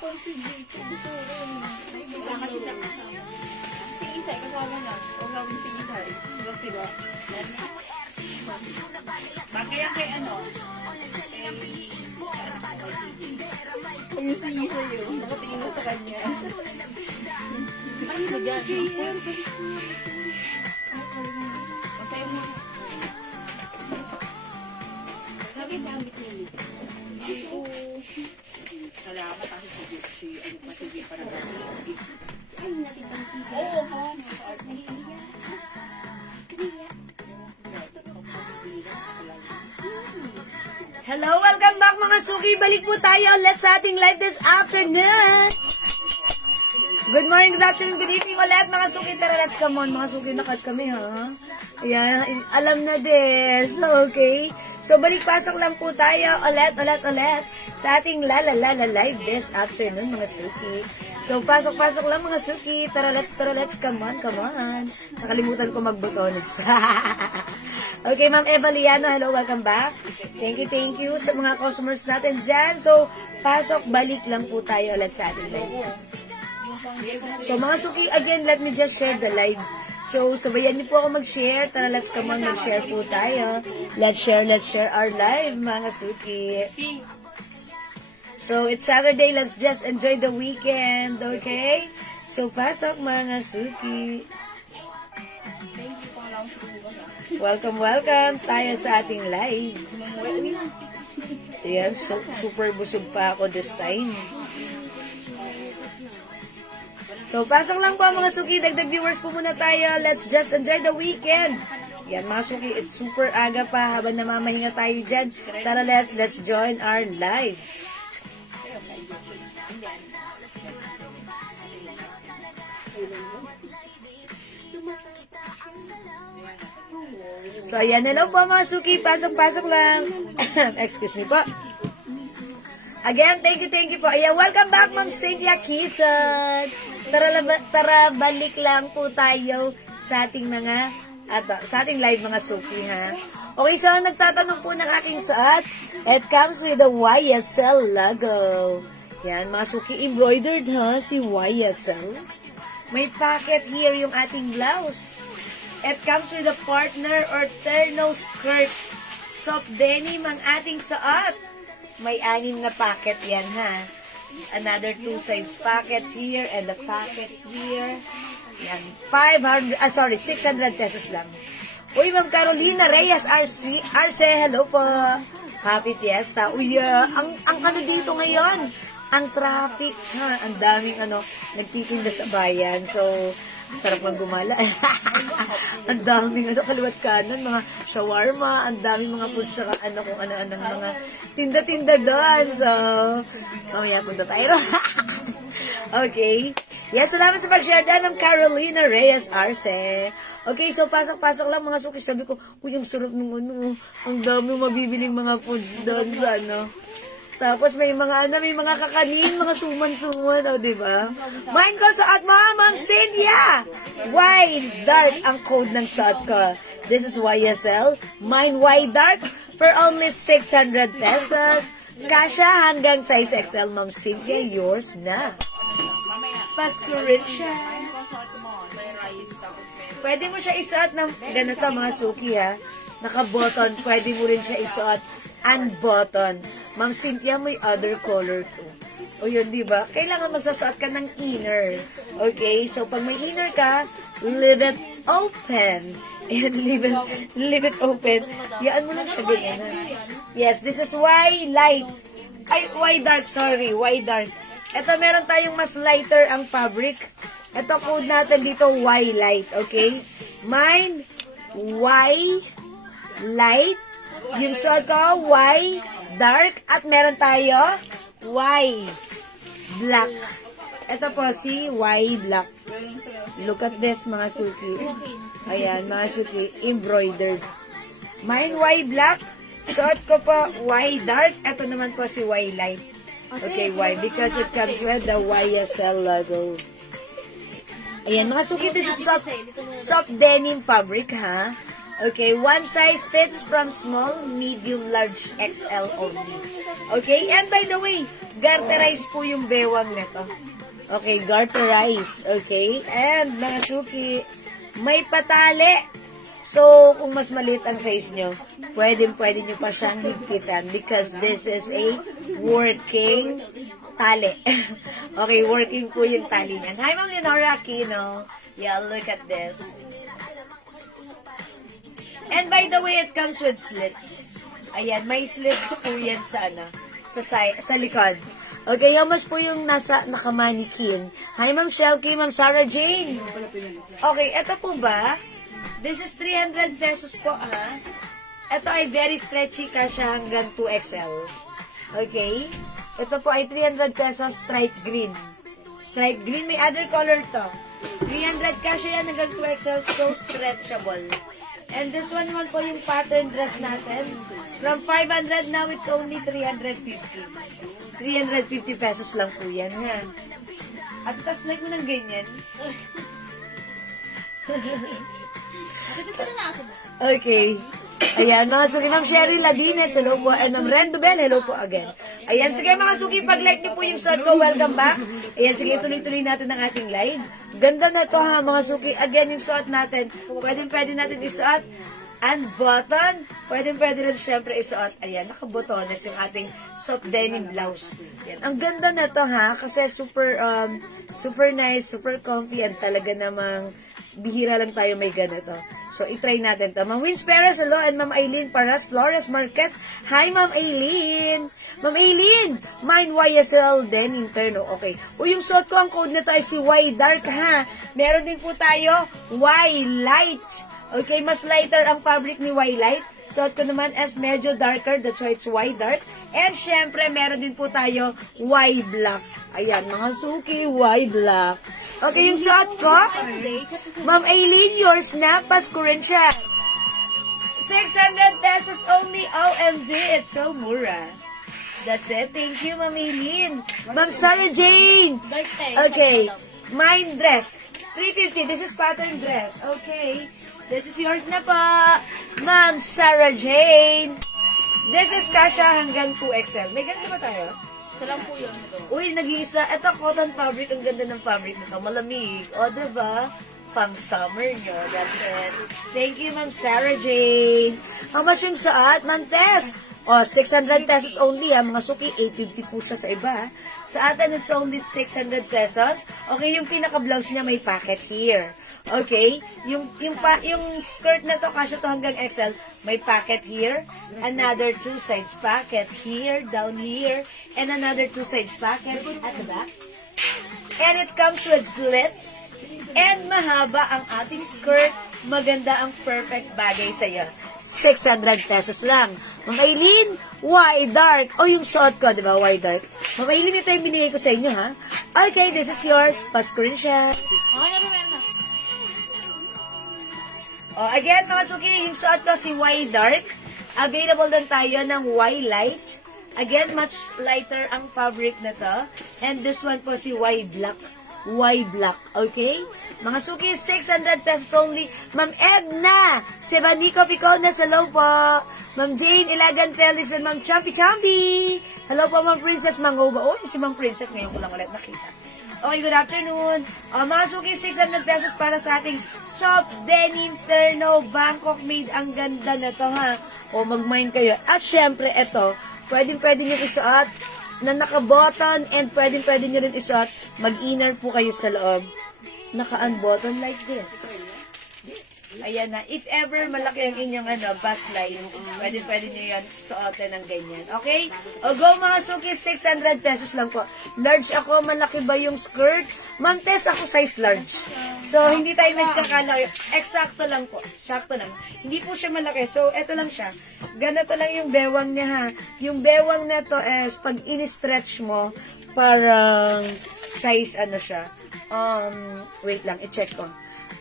contribute. Gusto ko rin. Wala kasi siya kasama. Si Isay, kasama niya. Huwag gawin si Isay. Diba? Bakit yan kay ano? Ayun si Isay yun. Nakatingin na sa kanya. Ano ba dyan? Masaya mo. Lagi ba ang bitili? Oo. Salamat kasi si ano pa sige para kasi. Ay, natin pang siya. Oo, ha. Hello, welcome back mga suki. Balik po tayo ulit sa ating live this afternoon. Good morning, good afternoon, good evening ulit mga suki. Tara, let's come on. Mga suki, nakat kami ha. Ayan, alam na this. Okay. So, balik-pasok lang po tayo ulit sa ating live this afternoon mga suki. So, pasok-pasok lang mga suki. Tara, let's, come on. Nakalimutan ko magbutones. Okay, Ma'am Eva Liano, hello, welcome back. Thank you sa mga customers natin dyan. So, pasok, balik lang po tayo ulit sa ating live. So, mga suki, again, let me just share the live. So, sabayan niyo po ako mag-share. Tara, let's come on, mag-share po tayo. Let's share our live, mga suki. So, it's Saturday. Let's just enjoy the weekend, okay? So, pasok, mga suki. Welcome tayo sa ating live. Ayan, super busog pa ako this time. So, pasok lang po mga suki. Dagdag viewers po muna tayo. Let's just enjoy the weekend. Yan mga suki, it's super aga pa habang namamahinga tayo dyan. Tara, let's join our live. So, ayan, hello po mga suki. Pasok lang. Excuse me po. Again, thank you po. Ayan, welcome back, Ma'am Cynthia Kison. Tara, balik lang po tayo sa ating sa ating live mga suki, ha? Okay, so, nagtatanong po ng aking suot. It comes with the YSL logo. Yan, mga suki, embroidered, ha? Si YSL. May pocket here yung ating blouse. It comes with a partner or terno skirt. Soft denim ang ating suot. May 6 na packet yan, ha? Another 2 sides pockets here and the pocket here. Yan. 600 pesos lang. Uy, Ma'am Carolina Reyes, Arce, hello po. Happy Fiesta. Uy, ang ano dito ngayon? Ang traffic, ha? Ang daming nagtitinda sa bayan. So, sarap lang gumala. Ang daming kaliwat kanan, mga shawarma, ang daming mga foods sa kung ano-anong mga tinda-tinda doon. So, mamaya punta tayo. Okay. Yes, salamat sa pag-share dyan ng Carolina Reyes Arce. Okay, so pasok-pasok lang mga suki. Sabi ko, uy, ang sarap ng ang dami mabibiling mga foods doon sa Tapos may mga kakanin, mga suman-suman, diba? Mine ko suot mo, Ma'am Cynthia! Wide dark ang code ng suot ko. This is YSL. Mine wide dark for only 600 pesos. Kasha hanggang size XL, Ma'am Cynthia, yours na. Pasko rin siya. Pwede mo siya isuot ng ganito, mga suki, ha? Naka-button. Pwede mo rin siya isuot unbutton. Ma'am Cynthia, may other color too. O yun, di ba? Kailangan magsasuot ka ng inner. Okay? So, pag may inner ka, leave it open. And leave it open. Yaan mo lang siya ganyan. Yes, this is Y light. Ay, Y dark, sorry. Y dark. Ito, meron tayong mas lighter ang fabric. Ito, code natin dito, Y light. Okay? Mine, Y light. Yung suot ko, Y dark. At meron tayo, Y black. Ito po, si Y black. Look at this, mga suki. Ayan, mga suki, embroidered. Mine, Y black. Suot ko po, Y dark. Ito naman po si Y light. Okay, Y. Because it comes with the YSL logo. Ayan, mga suki, this is soft denim fabric, ha? Okay, one size fits from small, medium, large, XL only. Okay, and by the way, garterize po yung bewang nito. Okay, garterize. Okay, and mga suki, may patali. So, kung mas maliit ang size nyo, pwede nyo pa siyang higpitan because this is a working tali. Okay, working po yung tali niyan. Hi, Ma'am Leonora Aquino. Yeah, look at this. And by the way, it comes with slits. Ayan, may slits po yan sa sa likod. Okay, how much po yung nakamanikin? Hi, Ma'am Shelky, Ma'am Sarah Jane. Okay, eto po ba? This is 300 pesos po, ha? Ito ay very stretchy kasya hanggang 2XL. Okay? Ito po ay 300 pesos stripe green. Stripe green, may other color to. 300 kasya yan hanggang 2XL, so stretchable. And this one naman po yung pattern dress natin. From 500 now, it's only 350. 350 pesos lang po yan, ha? At tas like mo ng ganyan. Okay. Ayan, mga suki, Ma'am Sherry Ladines, hello po. And Ma'am Rendubel, hello po again. Ayan, sige mga suki, pag-like niyo po yung suot ko, welcome back. Ayan, sige, tuloy-tuloy natin ang ating live. Ganda na ito ha, mga suki. Again, yung suot natin, pwede natin isuot. And button, pwede rin syempre isuot. Ayan, nakabotones yung ating soft denim blouse. Ayan, ang ganda na to ha, kasi super nice, super comfy, and talaga namang bihira lang tayo may ganito. So, itry natin to. Ma'am Wins Perez, hello, and Ma'am Aileen Paras Flores Marquez. Hi, Ma'am Aileen! Ma'am Aileen, mine YSL denim terno. Okay. O, yung suot ko, ang code nito ay si Y Dark ha. Meron din po tayo Y Light. Okay, mas lighter ang fabric ni Y Light. Suot ko naman as medyo darker, that's why it's Y Dark. And syempre, meron din po tayo Y Black. Ayan, mga suki, Y Black. Okay, yung suot ko, Ma'am Aileen, yours na, Pasko rin siya. 600 pesos only, OMG, it's so mura. That's it, thank you, Ma'am Aileen. Ma'am Sarah Jane. Okay, mine dress, 350, this is pattern dress, okay. This is yours na po, Ma'am Sarah Jane. This is kasha hanggang 2XL. May ganito ba tayo? Isa lang po yun. Uy, nag-iisa. Ito, cotton fabric. Ang ganda ng fabric nito. Malamig. O, diba? Pang summer nyo. That's it. Thank you, Ma'am Sarah Jane. How much yung saat, Ma'am Tess? O, 600 pesos only, ha. Mga suki, 850 po siya sa iba. Sa atin, it's only 600 pesos. Okay, yung pinaka-blouse niya may pocket here. Okay? Yung skirt na to, kasya to hanggang XL, may pocket here, another 2 sides pocket here, down here, and another 2 sides pocket at the back. And it comes with slits, and mahaba ang ating skirt, maganda ang perfect bagay sa'yo. 600 pesos lang. Ma'am Aileen, Y Dark. O, yung suot ko, di ba? Y Dark. Ma'am Aileen, ito yung binigay ko sa inyo, ha? Okay, this is yours. Pasko rin siya. Okay na, meron na. Oh, again, mga suki, yung suot ko si Y Dark. Available din tayo ng Y Light. Again, much lighter ang fabric na to. And this one po si Y Black. Y Black, okay? Mga suki, 600 pesos only. Ma'am Edna, Sebanico Picones, hello po. Ma'am Jane Ilagan Felix, and Ma'am Champi Champi. Hello po, Ma'am Princess Mangoba. Oh, si Ma'am Princess, ngayon ko lang ulit nakita. Okay, good afternoon. Mga suki, 600 pesos para sa ating soft denim terno Bangkok made. Ang ganda na to, ha? O, mag-mine kayo. At syempre, ito, pwede nyo isuot na naka-button, and pwede nyo rin isuot, mag-inner po kayo sa loob. Naka-unbutton like this. Ayan na. If ever malaki ang inyong bust line, pwede nyo yan suotin ng ganyan. Okay? O go mga suki, 600 pesos lang po. Large ako, malaki ba yung skirt? Ma'am Tess, ako size large. So, hindi tayo nagkakalayo. Eksakto lang po. Sakto lang. Hindi po siya malaki. So, eto lang siya. Ganito lang yung bewang niya, ha. Yung bewang na to is, pag in-stretch mo, parang size siya. Wait lang, i-check ko.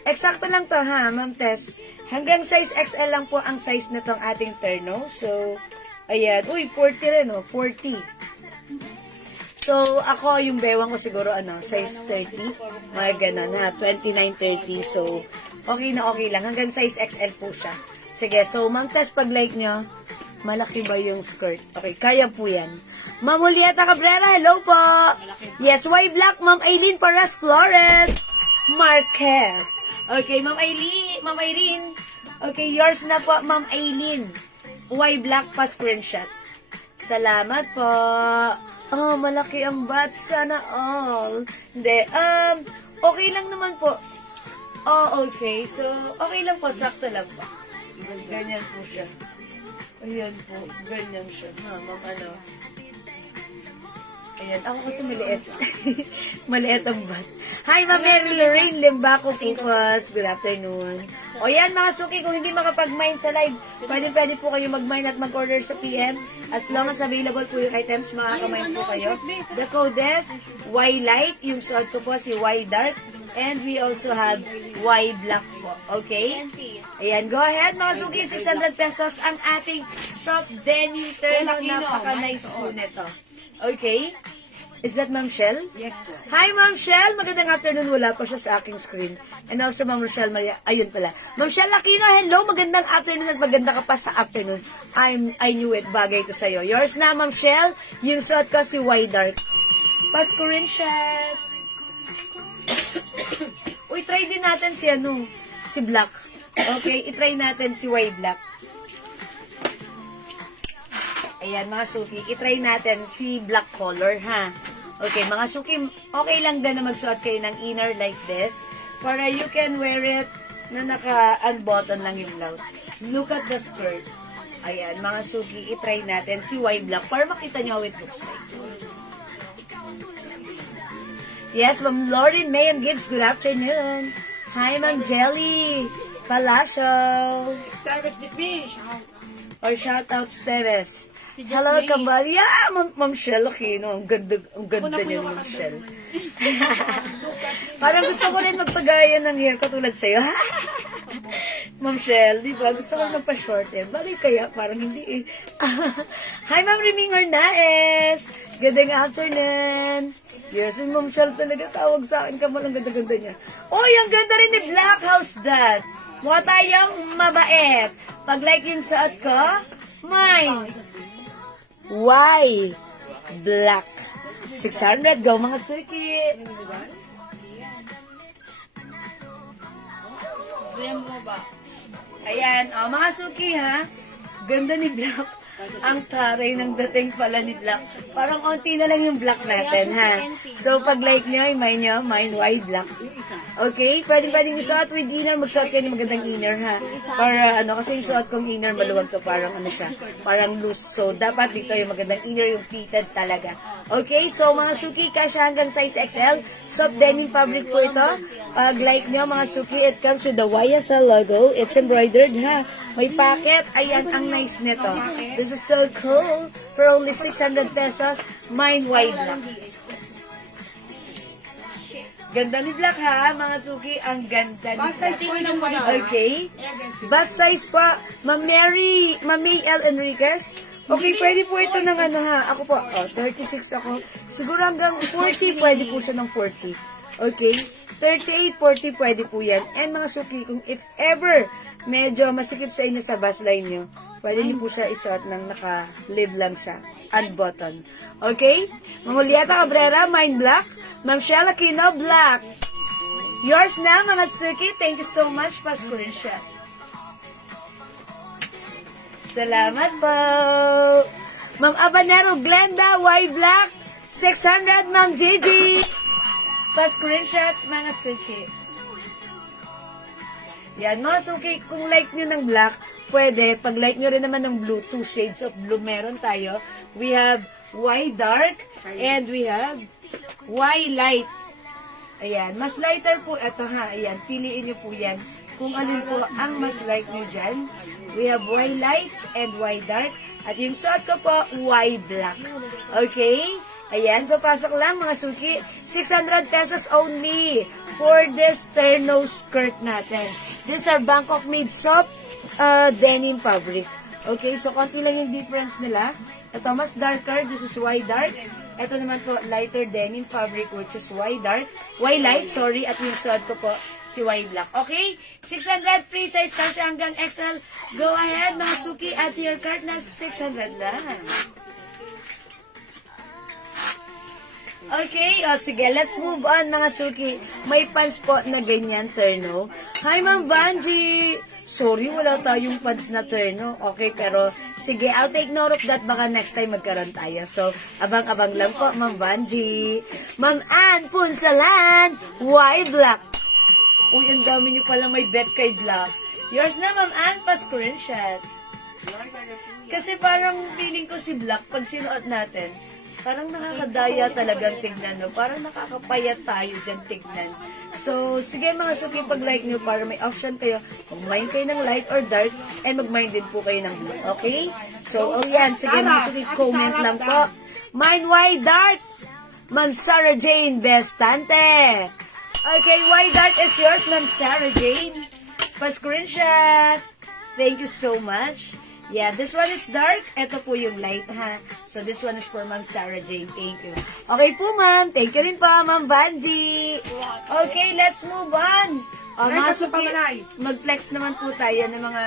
Eksakto lang to, ha, Ma'am Tess. Hanggang size XL lang po ang size na tong ating terno. So, ayan. Uy, 40 rin, 40. So, ako, yung bewang ko siguro, size 30. Mga ganun, ha. 29, 30. So, okay na okay lang. Hanggang size XL po siya. Sige, so, Ma'am Tess, pag like nyo, Malaki ba yung skirt? Okay, kaya po yan. Ma'am Julieta Cabrera, hello po. Yes, why black? Ma'am Aileen Paras Flores Marquez. Okay, Ma'am Aileen. Okay, yours na po, Ma'am Aileen. Why black pa screenshot? Salamat po. Oh, malaki ang bat. Sana all. Hindi, okay lang naman po. Oh, okay. So, okay lang po. Sakto lang po. Ganyan po siya. Ayan po. Ganyan siya. Ha, ma'am, ano. Ayan. Ako kasi maliit. Maliit ang bat. Hi, Ma'am Mary Lorraine Limbaco Pupas. Good afternoon. O yan, mga suki, kung hindi makapag-mine sa live, pwede po kayo mag-mine at mag-order sa PM. As long as available po yung items, makaka-mine po kayo. The code is Y-Light. Yung suot ko po si Y-Dark. And we also have Y-Black po. Okay? Ayan, go ahead, mga suki. 600 pesos ang ating soft denim turno. Napaka-nice po nito. Okay? Is that Ma'am Shell? Yes po. Hi, Ma'am Shell. Magandang afternoon. Wala pa siya sa aking screen. And also, Ma'am Rochelle Maria. Ayun pala. Ma'am Shell Aquino, hello. Magandang afternoon at maganda ka pa sa afternoon. I knew it. Bagay to sa'yo. Yours na, Ma'am Shell. Yung suot ko si White Dark. Pasko rin siya. Uy, try din natin si si Black. Okay, itry natin si White Black. Ayan, mga suki, itry natin si black color, ha? Okay, mga suki, okay lang din na magsuot kayo ng inner like this para you can wear it na naka-unbutton lang yung blouse. Look at the skirt. Ayan, mga suki, itry natin si white black para makita nyo how it looks like. Yes, Ma'am Lauren Mayan Gibbs, good afternoon. Hi, Ma'am Jelly Palacio. Travis the fish. Or shout out, Steves. Hello, Kambal. Yeah, Ma'am Shell, okay, no? Ang ganda niya, Ma'am Shell. Parang gusto ko rin magpagaya ng hair ko tulad sa'yo. Ma'am Shell, di ba? Gusto ko rin magpa-short hair. Bakit kaya? Parang hindi eh. Hi, Ma'am Riming Hernandez. Good afternoon. Yes, and Ma'am Shell talaga tawag sa akin. Kamal, ang ganda-ganda niya. Oh, yung ganda rin ni Black. How's that? Mukha tayong mabait. Pag like yung suot ko, mine. Why? Black. 600. Go, mga suki. Ganyan mo ba? Ayan. O, mga suki, ha? Ganda ni Black. Ang taray ng dating pala ni Black. Parang onti na lang yung black natin, ha? So, pag like nyo, mine, why black? Okay? Pwede isuot with inner. Magsuot kayo ng magandang inner, ha? Para, kasi yung suot kong inner, maluwag to. Parang, siya? Parang loose. So, dapat dito yung magandang inner, yung fitted talaga. Okay? So, mga suki, kasya hanggang size XL. Soft denim fabric po ito. Pag like nyo, mga suki, it comes with the YSL logo. It's embroidered, ha? May packet. Ayan, ang nice nito. This is so cool. For only 600 pesos. Mine wide lang. Ganda ni Black, ha? Mga suki, ang ganda ni Black. Okay. Bust size pa. Ma'am May L. Enriquez. Okay, pwede po ito ng ha? Ako po, 36 ako. Siguro hanggang 40, pwede po siya ng 40. Okay? 38, 40, pwede po yan. And mga suki, kung if ever medyo masikip sa inyo sa bus line nyo, pwede nyo po siya isuot ng naka-live lang siya. Unbutton. Okay? Ma'am Julieta Cabrera, mine black. Ma'am Shell Aquino, black. Yours na, mga suki. Thank you so much. Pasko rin siya. Salamat po. Ma'am Abanero Glenda, Y black. 600, Ma'am Gigi. Pasko rin siya, mga suki. Yan, mga suki, kung like nyo ng black, pwede. Pag like nyo rin naman ng blue, 2 shades of blue meron tayo. We have Y dark and we have Y light. Ayan, mas lighter po. Ito ha, ayan, piliin nyo po yan. Kung alin po ang mas like nyo dyan. We have Y light and Y dark. At yung suot ko po, Y black. Okay? Ayan, so pasok lang mga suki. 600 pesos only for this terno skirt natin. These are Bangkok made soft denim fabric. Okay, so konti lang yung difference nila. Ito mas darker, this is white dark. Ito naman po, lighter denim fabric, which is Y dark, Y light, sorry, at yung suot ko po, si Y black. Okay? 600 free size, kasya hanggang XL. Go ahead, mga suki, at your cart na 600 lang. Okay, o sige, let's move on mga suki. May pants po na ganyan, terno. Hi, Ma'am Vanji! Sorry, wala tayong pants na terno. Okay, pero sige, I'll take note of that. Baka next time magkaroon tayo. So, abang-abang lang po, Ma'am Vanji. Ma'am Ann Punsalan, Y Black. Uy, ang dami niyo pala may bet kay Black. Yours na, Ma'am Ann, pa-screenshot. Kasi parang feeling ko si Black, pag sinuot natin, parang nakakadaya talagang tignan, no? Parang nakakapayat tayo dyan tignan. So, sige mga suki, pag-like nyo para may option kayo. Mag-mind kayo ng light or dark, and mag-mind din po kayo ng blue. Okay? So, yan. Sige mga suki, comment lang po. Mine white dark. Ma'am Sarah Jane Bestante. Okay, white dark is yours, Ma'am Sarah Jane. Pa-screenshot. Thank you so much. Yeah, this one is dark. Ito po yung light, ha? So, this one is for Ma'am Sarah Jane. Thank you. Okay po, ma'am. Thank you rin po, Ma'am Banji. Okay, let's move on. Mga suki, mag-flex naman po tayo ng mga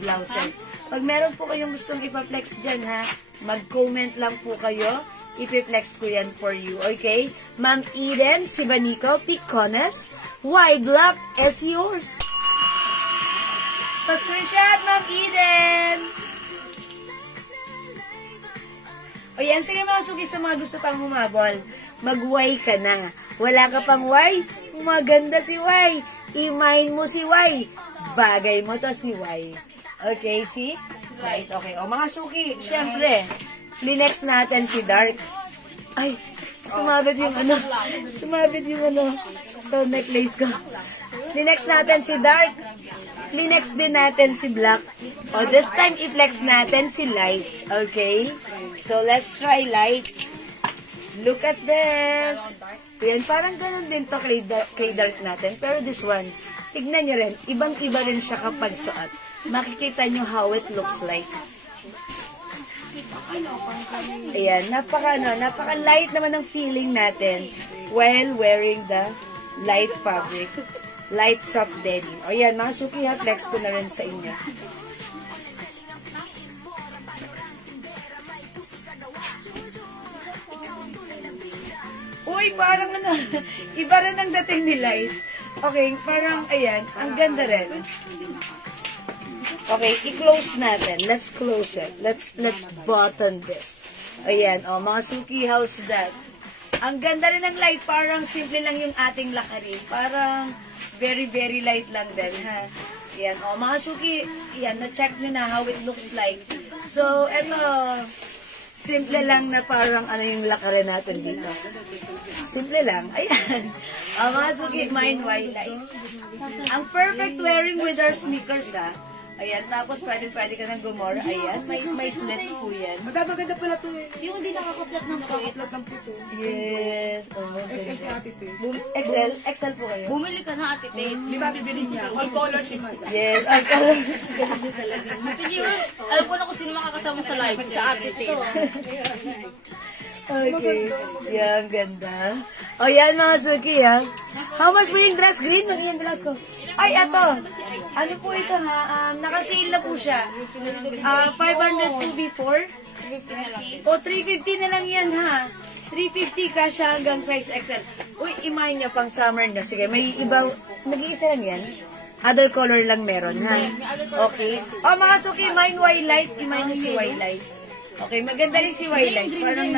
blouses. Pag meron po kayong gustong ipa-flex dyan, ha? Mag-comment lang po kayo. Ipi-flex ko yan for you, okay? Ma'am Eden Sibanico Picones, White Black is yours. Pa-screenshot, Ma'am Eden! O yan, sige mga suki sa mga gusto pang humabol. Mag-Y ka na. Wala ka pang Y? Maganda si Y. I-mine mo si Y. Bagay mo to si Y. Okay, see? Right, okay. O mga suki, syempre, linex natin si Dark. Ay, sumabit yung ano. Sumabit yung ano sa necklace ko. Linex natin si Dark. Linex din natin si Black. O, this time, i-flex natin si Light. Okay? So, let's try Light. Look at this. Yan, parang ganun din to kay Dark natin. Pero this one, tignan nyo rin. Ibang-iba rin siya kapag suot. Makikita nyo how it looks like. Ayan, napaka-light naman ang feeling natin while wearing the light fabric. Light soft denim. O yan, mga suki ha, flex ko na rin sa inyo. Uy, parang ano, iba rin ang dating ni Light. Okay, parang, ayan, ang ganda rin. Okay, i-close natin. Let's close it. Let's button this. Ayan, o, mga suki, how's that? Ang ganda rin ng light, parang simple lang yung ating lakarin. Parang very, very light lang din, ha? Yan, o, mga suki, yan, na-check nyo na how it looks like. So, eto, simple lang na parang ano yung lakarin natin dito. Simple lang. Ayan. O, mga suki, mine white light. Ang perfect wearing with our sneakers, ha? Ayan, tapos pwede ka nang gumora. Ayan, may slits po yan. Maganda pala to eh. Yung hindi nakakaplat ng puwit. Nakakaplat ng puto. Yes. Oh, XL si Ate Tess. XL po kayo. Bumili ka na, Ate Tess. Lima bibili niya. All colors si Madam. Yes. Ate Tess, alam ko na kung sino makakasama sa live. Sa Ate Tess. Okay. Yan, ganda. O yan mga suki ha. How much po yung dress green? Ano yung dress ko? Ay, ato. Ano po ito ha? Naka-sale na po siya. 500 po before. 50 na lang. O 350 na lang yan ha. 350 ka siya hanggang size XL. Uy, imahin niya pang summer na. Sige, may iba. Nag-iisa lang yan. Other color lang meron ha. Okay. O mga suki, mine white light. Imahin niyo si white light. Okay, maganda rin si Wildlife. Parang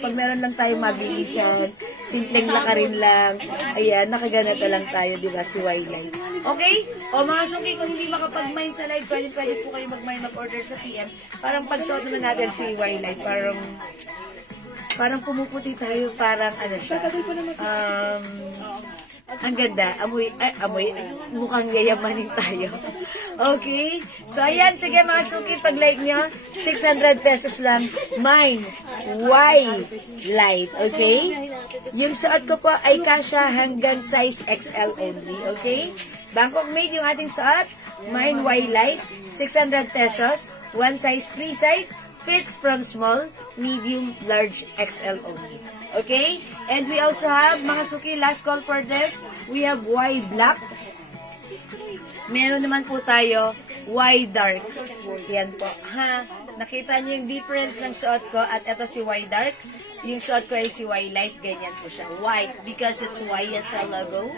pag meron lang tayo mabilisan, simpleng lakarin lang. Ayan, nakaganata lang tayo, di ba, si Wildlife. Okay? O mga suki, kung hindi makapag-mine sa live, pwede po kayo mag-mine, mag-order sa PM. Parang pag-suot naman natin si Wildlife, parang pumuputi tayo, parang ano siya. Ang ganda. Amoy, mukhang yayamanin tayo. Okay? So, ayan. Sige, mga suki, pag-like nyo, 600 pesos lang. Mine, light. Okay? Yung suot ko po ay kasya hanggang size XL only. Okay? Bangkok made yung ating suot. Mine, light. 600 pesos. One size, free size. Fits from small medium, large, XL only. Okay? And we also have, mga suki, last call for this, we have Y black. Meron naman po tayo Y dark. Yan po. Ha? Nakita niyo yung difference ng suot ko at ito si Y dark. Yung suot ko ay si Y light. Ganyan po siya. White because it's YSL logo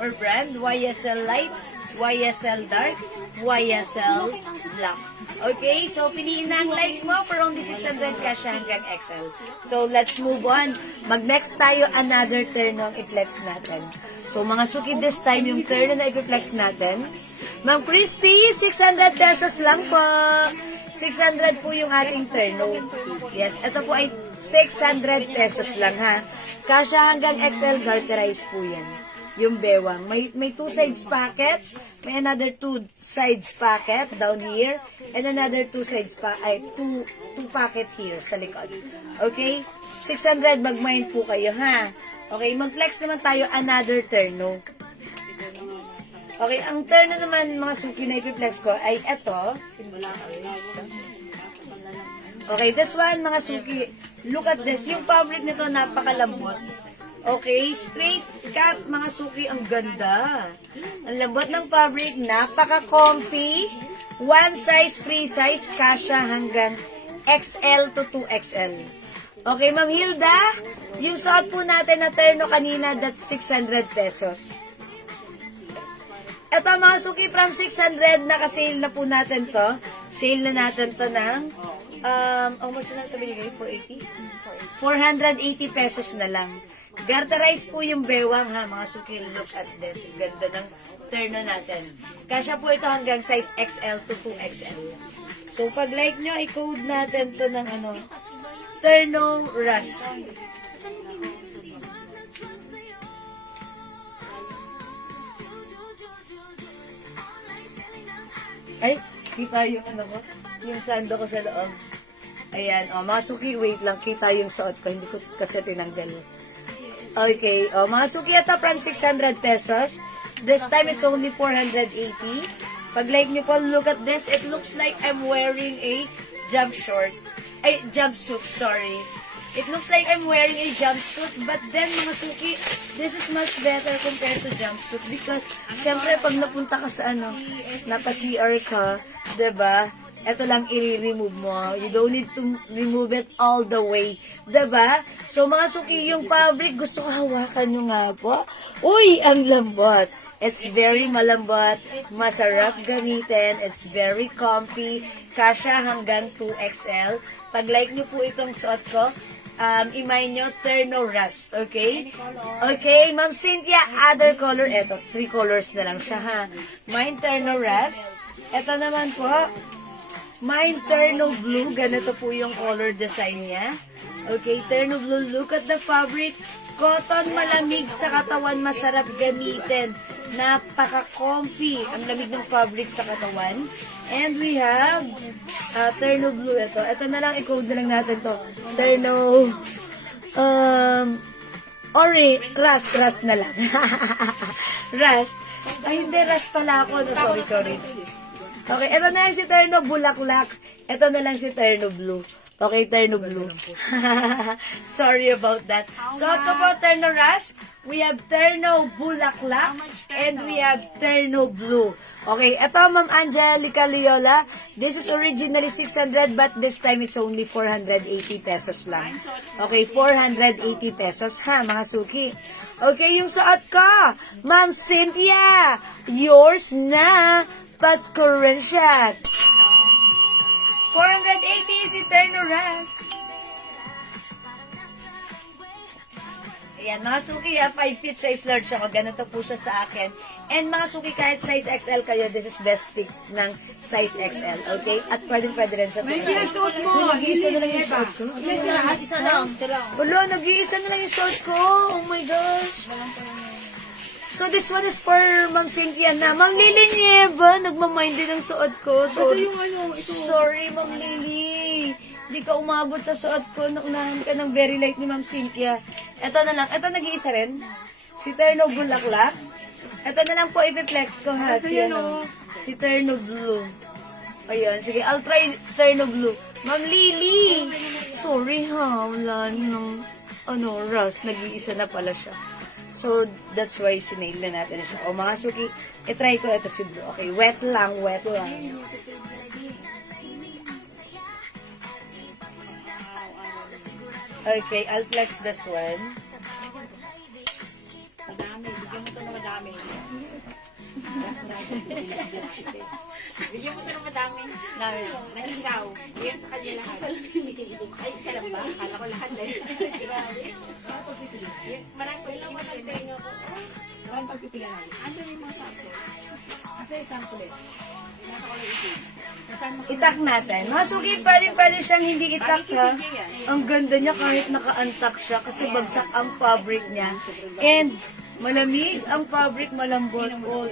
or brand. YSL light, YSL dark, YSL black. Okay, so piliin na ang light mo for only 600 kasya hanggang XL. So let's move on. Mag-next tayo another terno ang i-flex natin. So mga suki, this time yung terno na i-flex natin. Ma'am Christy, 600 pesos lang po. 600 po yung ating terno. Yes, ito po ay 600 pesos lang ha. Kasya hanggang XL, garterize po yan. Yung bewang. May two sides packets, may another two sides packet down here, and another two packet here sa likod. Okay? 600, mag-mind po kayo, ha? Okay, mag-flex naman tayo another terno. Okay, ang terno naman, mga suki na i-flex ko, ay eto. Okay, this one, mga suki, look at this. Yung fabric nito, napakalambot. Okay, straight cut, mga suki, ang ganda. Ang lambot ng fabric, napaka-comfy. One size, free size, kasya hanggang XL to 2XL. Okay, Ma'am Hilda, yung suot po natin na terno kanina, that's 600 pesos. Ito, mga suki, from 600, naka-sale na po natin to. Sale na natin to ng, how much na ito binigay? 480? 480 pesos na lang. Garterize po yung bewang ha, mga suki. Look at this. Ganda ng terno natin. Kasya po ito hanggang size XL to 2XL. So, pag like nyo, i-code natin to ng terno rush. Ay, kita yung ko, yung sando ko sa loob. Ayan, mga suki, wait lang, kita yung suot ko, hindi ko kasi tinanggal. Okay, mga suki, ito from 600 pesos. This time it's only 480. Pag like nyo po, look at this. It looks like I'm wearing a jumpsuit, sorry. It looks like I'm wearing a jumpsuit, but then mga suki, this is much better compared to jumpsuit because, syempre, pag napunta ka sa napa-CR ka, diba? Ito lang i-remove mo. You don't need to remove it all the way. Diba? So, mga suki, yung fabric, gusto ko hawakan nyo nga po. Uy, ang lambot. It's very malambot. Masarap gamitin. It's very comfy. Kasya hanggang 2XL. Pag like nyo po itong suot ko, imay nyo, terno rust. Okay? Okay, Ma'am Cynthia, other color. Eto, 3 colors na lang siya, ha? Mine, terno rust. Ito naman po, mine, terno blue. Ganito po yung color design niya. Okay, terno blue. Look at the fabric. Cotton, malamig sa katawan. Masarap gamitin. Napaka-comfy. Ang lamig ng fabric sa katawan. And we have terno blue. Ito na lang. I-code na lang natin to. Terno rust na lang. Rust. Ay, hindi. Rust pala ako. No, sorry. Okay, ito na lang si terno bulaklak. Ito na lang si terno blue. Okay, terno blue. Sorry about that. So, ito po, terno rust. We have terno bulaklak. And we have terno blue. Okay, ito, Ma'am Angelica Loyola. This is originally 600, but this time it's only 480 pesos lang. Okay, 480 pesos, ha, mga suki. Okay, yung suot ko, Ma'am Cynthia, yours na. Pasko rin siya. 480 si Terno Rush. Ayan, mga suki, 5 feet size large ako. Ganito po siya sa akin. And mga suki, kahit size XL kayo, this is best fit ng size XL. Okay? At pwede rin sa May ginasuot mo. Nag-iisa na lang yung suot ko. Isa lang. Ulo, nag-iisa na lang yung suot ko. Oh my gosh. So, this one is for Ma'am Cynthia na. Ma'am Lily Nieva, nagmamind din ang suot ko. Sorry, sorry Ma'am Lily. Hindi ka umabot sa suot ko. Naunahan ka ng very light ni Ma'am Cynthia. Ito na lang. Ito nag-iisa rin. Si Terno Bulaklak. Ito na lang po i-flex ko ha. Si Terno Blue. Ayun. Sige, I'll try Terno Blue. Ma'am Lily. Sorry ha, wala nang, Ras, nag-iisa na pala siya. So, that's why sinail na natin siya. O mga suki, try ko ito si Blue. Okay, wet lang, wet lang. Okay, I'll flex this one. Madami. Bigyan mo ito na madami. Bigyan mo ito na madami. Dami. Nahihaw. Yan sa kanya lahat. Ay, isa lang ba? Akala ko lahat na yun. Marami ko lang matagpeng ako. Maraming pagpipilihan. Ano yung mga sample? Asa yung sample? Nasa ko lang ito. Itak natin. Mga suki, pwede siyang hindi itak ha. Ang ganda niya kahit naka-untuck siya kasi bagsak ang fabric niya. And malamig ang fabric, malambot. Oh,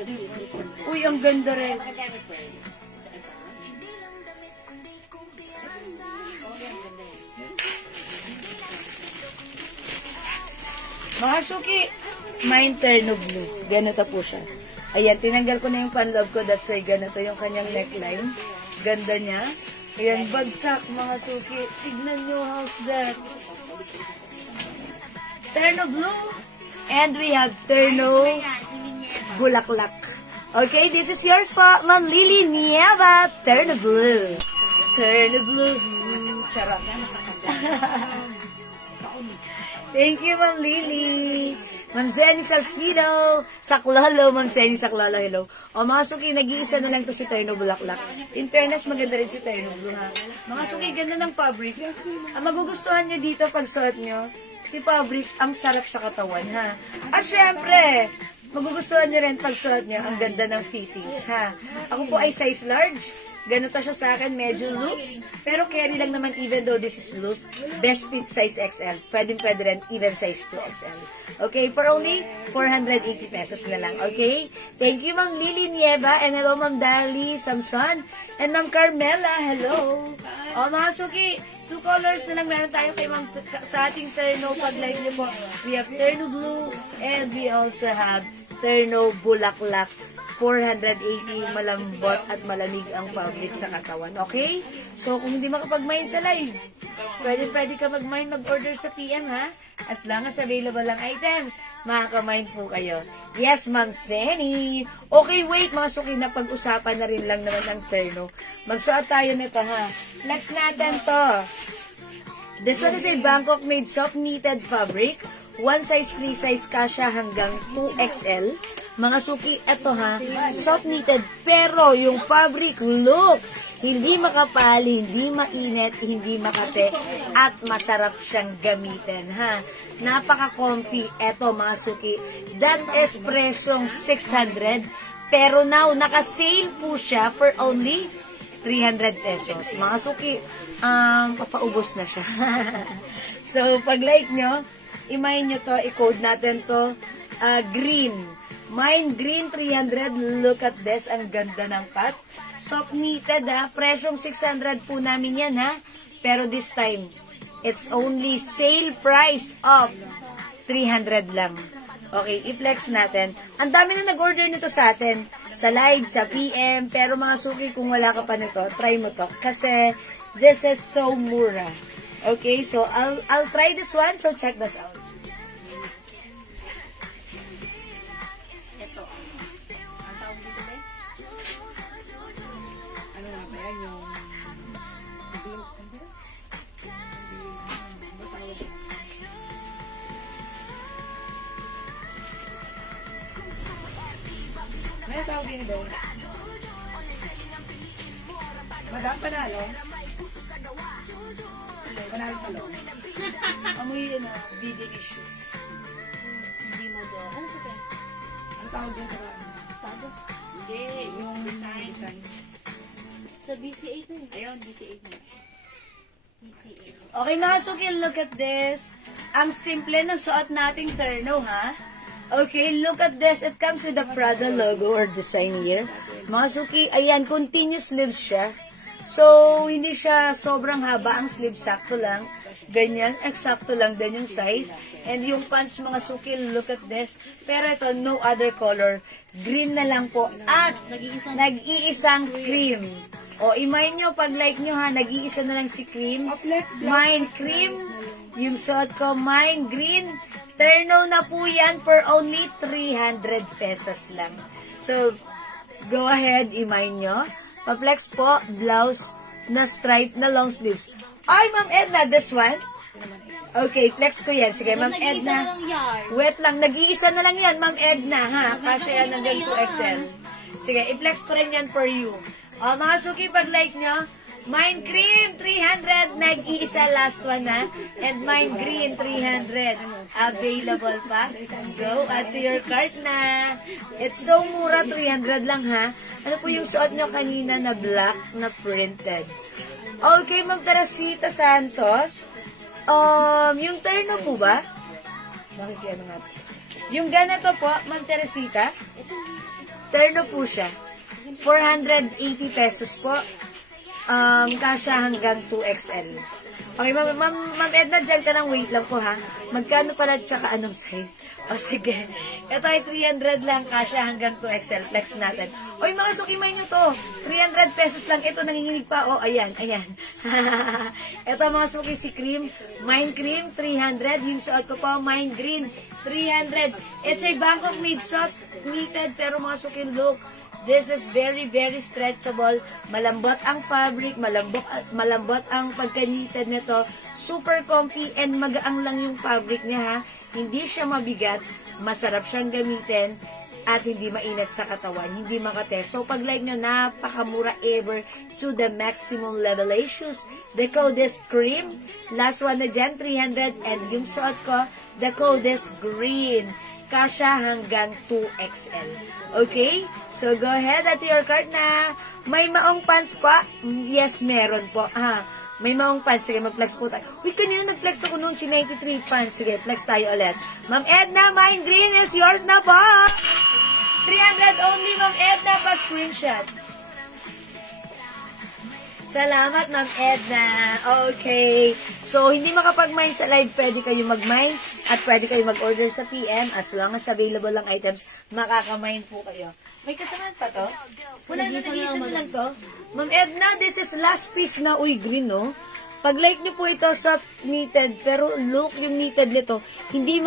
uy, ang ganda rin. Mga suki, mine terno blue. Ganito po siya. Ayan, tinanggal ko na yung panloob ko. That's why ganito yung kanyang neckline. Ganda niya. Ayan, bagsak mga suki. Tignan nyo, how's that? Terno blue. And we have terno bulaklak. Okay, this is yours po, Ma'am Lily Nieva. Terno blue. Terno blue. Charot. Thank you, Ma'am Lily. Ma'am Zenny Salcido. Saklolo, Ma'am Zenny Saklolo, hello. O mga suki, nag-iisa na lang to si Terno Bulaklak. In fairness, maganda rin si Terno Blue, ha. Mga suki, ganda ng fabric. Ang magugustuhan nyo dito pag suot nyo, si fabric, ang sarap sa katawan, ha. At syempre, magugustuhan nyo rin pag suot nyo, ang ganda ng fittings, ha. Ako po ay size large. Ganito siya sa akin, medyo loose. Pero carry lang naman even though this is loose. Best fit size XL. Pwede rin even size 2XL. Okay, for only 480 pesos na lang. Okay? Thank you, Ma'am Lily Nieva. And hello, Ma'am Dali Samson. And Ma'am Carmela, hello. O, mga suki, 2 colors na lang meron tayo kay Ma'am sa ating terno. Pag-like niyo po, we have terno blue and we also have terno bulaklak. 480, malambot at malamig ang fabric sa katawan. Okay? So, kung hindi makapag-mine sa live, pwede ka mag-mine, mag-order sa PM, ha? As long as available ang items, makaka-mine po kayo. Yes, Ma'am Senny. Okay, wait, mga suki, na pag-usapan na rin lang naman ang terno. Magsuot tayo nito, ha? Next natin to. This one is a Bangkok-made soft knitted fabric. One size, free size, kasha hanggang 2XL. Mga suki, eto ha, soft knitted, pero yung fabric, look, hindi makapal, hindi mainit, hindi makate, at masarap siyang gamitin, ha. Napaka-comfy, eto mga suki, that is presyong 600, pero now, naka-sale po siya for only 300 pesos. Mga suki, papaubos na siya. So, pag like nyo, i-mine nyo to, i-code natin to, green. Mine green 300. Look at this. Ang ganda ng cut. Soft knitted ha. Presyong 600 po namin yan ha. Pero this time, it's only sale price of 300 lang. Okay, i-flex natin. Ang dami na nag-order nito sa atin. Sa live, sa PM. Pero mga suki, kung wala ka pa nito, try mo to. Kasi this is so mura. Okay, so I'll try this one. So check this out. May tawag din doon. Madam, panalo. Panalo sa loob. Amoy yun na, be delicious. Hindi mo do. Ano siya? Ano tawag din sa bahay? Estado? Hindi, yung design. Sa BC8 na. Ayun, BC8 na. BC8. Okay mga suki, look at this. Ang simple ng suot nating terno, ha? Okay, look at this. It comes with the Prada logo or design here. Mga suki, ayan, continuous sleeves siya. So, hindi siya sobrang haba ang sleeve, sakto lang. Ganyan, eksakto lang din yung size. And yung pants, mga suki, look at this. Pero ito, no other color. Green na lang po. At nag-iisang cream. O, imine nyo, pag like nyo ha, nag-iisa na lang si Cream. Mine Cream. Yung suot ko, mine green. Terno na po yan for only 300 pesos lang. So, go ahead, imine nyo. Pa-flex po, blouse na stripe na long sleeves. Ay, Ma'am Edna, this one? Okay, flex ko yan. Sige, Ma'am Nag-iisa Edna. na lang yan. Wait lang, nag-iisa na lang yan, Ma'am Edna, ha? Kasi yan hanggang 2XL. Sige, i-flex ko rin yan for you. O, mga suki, pag-like nyo, Mine Cream, 300. Nag-iisa, last one, ha? And Mine Green, 300. Available pa. Go, add to your cart na. It's so mura, 300 lang, ha? Ano po yung suot nyo kanina na black na printed? Okay, Ma'am Teresita Santos. Yung terno po ba? Bakit nga? Yung ganito po, Ma'am Teresita, terno po siya. 480 pesos po. Kasya hanggang 2XL. Okay, Ma'am Edna, dyan ka lang. Wait lang po, ha? Magkano pala tsaka anong size? O, sige. Ito ay 300 lang. Kasya hanggang 2XL. Flex natin. Oy, mga sukimay nyo to. 300 pesos lang. Ito, nanginginig pa. O, ayan, ayan. Ito, mga suki, si Cream. Mine Cream, 300. Yung suot ko po, Mine Green, 300. It's a Bangkok made soft knitted, pero mga suki, look. This is very, very stretchable. Malambot ang fabric, malambot ang pagka-knitted nito. Super comfy and magaang lang yung fabric niya, ha. Hindi siya mabigat, masarap siyang gamitin, at hindi mainit sa katawan, hindi makate. So, pag like nyo, napakamura ever to the maximum level issues. The code is Cream. Last one na dyan, 300. And yung suot ko, the code is Green. Kasya hanggang 2XL. Okay? So, go ahead at your cart na. May maong pants pa? Yes, meron po. Ha? May maong pants. Sige, mag-flex po tayo. Uy, kanina nag-flex ako noon, si 93 pants. Sige, flex tayo ulit. Ma'am Edna, Mine Green is yours na po. 300 only, Ma'am Edna, pa screenshot. Salamat, Ma'am Edna. Okay. So, hindi makapag-mine sa live, pwede kayo mag-mine at pwede kayo mag-order sa PM. As long as available lang items, makaka-mine po kayo. May kasamaan pa to? Wala na, nag-iisa na lang to. Ma'am Edna, this is last piece na uy green, no? Pag-like nyo po ito sa knitted, pero look, yung knitted nito, hindi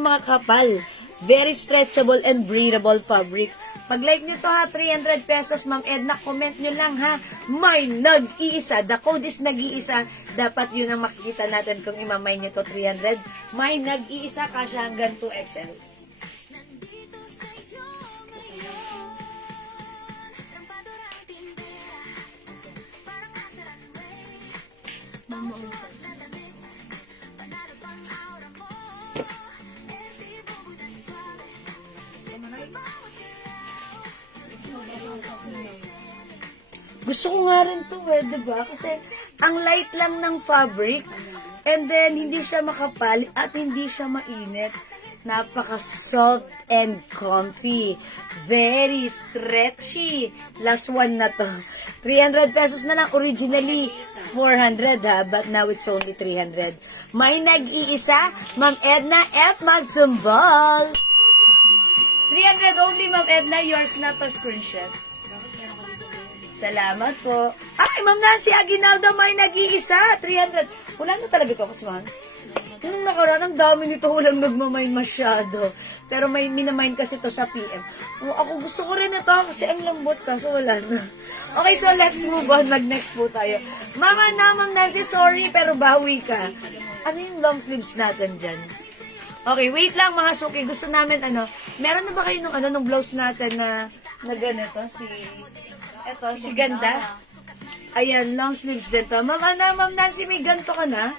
makakapal. Very stretchable and breathable fabric. Pag-like nyo to, ha, 300 pesos, Ma'am Edna, comment nyo lang, ha. May nag-iisa. The code is nag-iisa. Dapat yun ang makikita natin kung imamay nyo to, 300. May nag-iisa, kasya hanggang 2XL. Gusto ko nga rin to, diba? Kasi ang light lang ng fabric and then hindi siya makapal at hindi siya mainit. Napaka-soft and comfy. Very stretchy. Last one na to. 300 pesos na lang. Originally, 400 ha, but now it's only 300. May nag-iisa, Ma'am Edna F. Magsumbol. 300 only, Ma'am Edna. Yours na pa screenshot. Salamat po. Ay, Ma'am Nancy Aguinaldo, may nag-iisa. 300. Wala na talaga ito, kasman. Nung nakaraan, ang dami nito, walang nagmamine masyado. Pero may minamine kasi to sa PM. Ako gusto ko rin ito kasi ang lambot kaso wala na. Okay, so let's move on. Mag-next po tayo. Ma'am Nancy, sorry, pero bawi ka. Ano yung long sleeves natin dyan? Okay, wait lang mga suki. Gusto namin, meron na ba kayo nung blouse natin na ganito? Si Ganda. Ayan, long sleeves din to. Ma'am Nancy, may ganito ka na?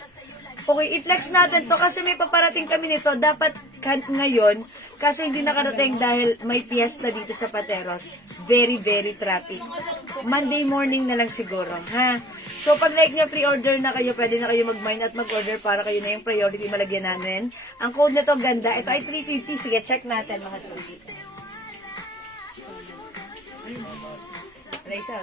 Okay, i-flex natin to kasi may paparating kami nito. Dapat ngayon, kaso hindi nakarating dahil may piyesta dito sa Pateros. Very, very traffic. Monday morning na lang siguro, ha? So, pag like nyo, pre-order na kayo, pwede na kayo mag-mine at mag-order para kayo na yung priority malagyan namin. Ang code na to, Ganda. Ito ay 350. Sige, check natin mga suki. Raisa.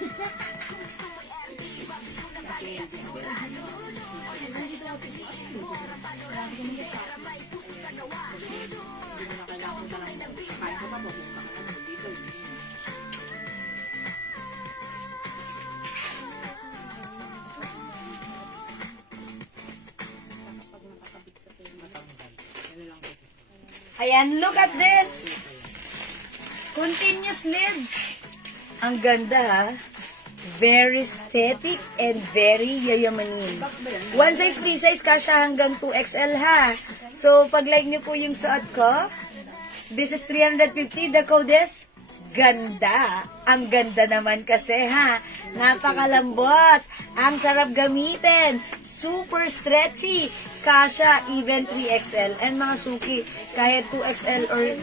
Hindi mo na kailangan ko na lang kain ko pa, pupunta ka naman dito. Ayan, look at this. Continuous lips. Ang ganda ha. Very aesthetic and very yayamanin. One size, free size, kasha hanggang 2XL ha. So, pag like nyo po yung suot ko, this is 350. The code is ganda. Ang ganda naman kasi ha. Napakalambot. Ang sarap gamitin. Super stretchy. Kasha, even 3XL. And mga suki, kahit 2XL or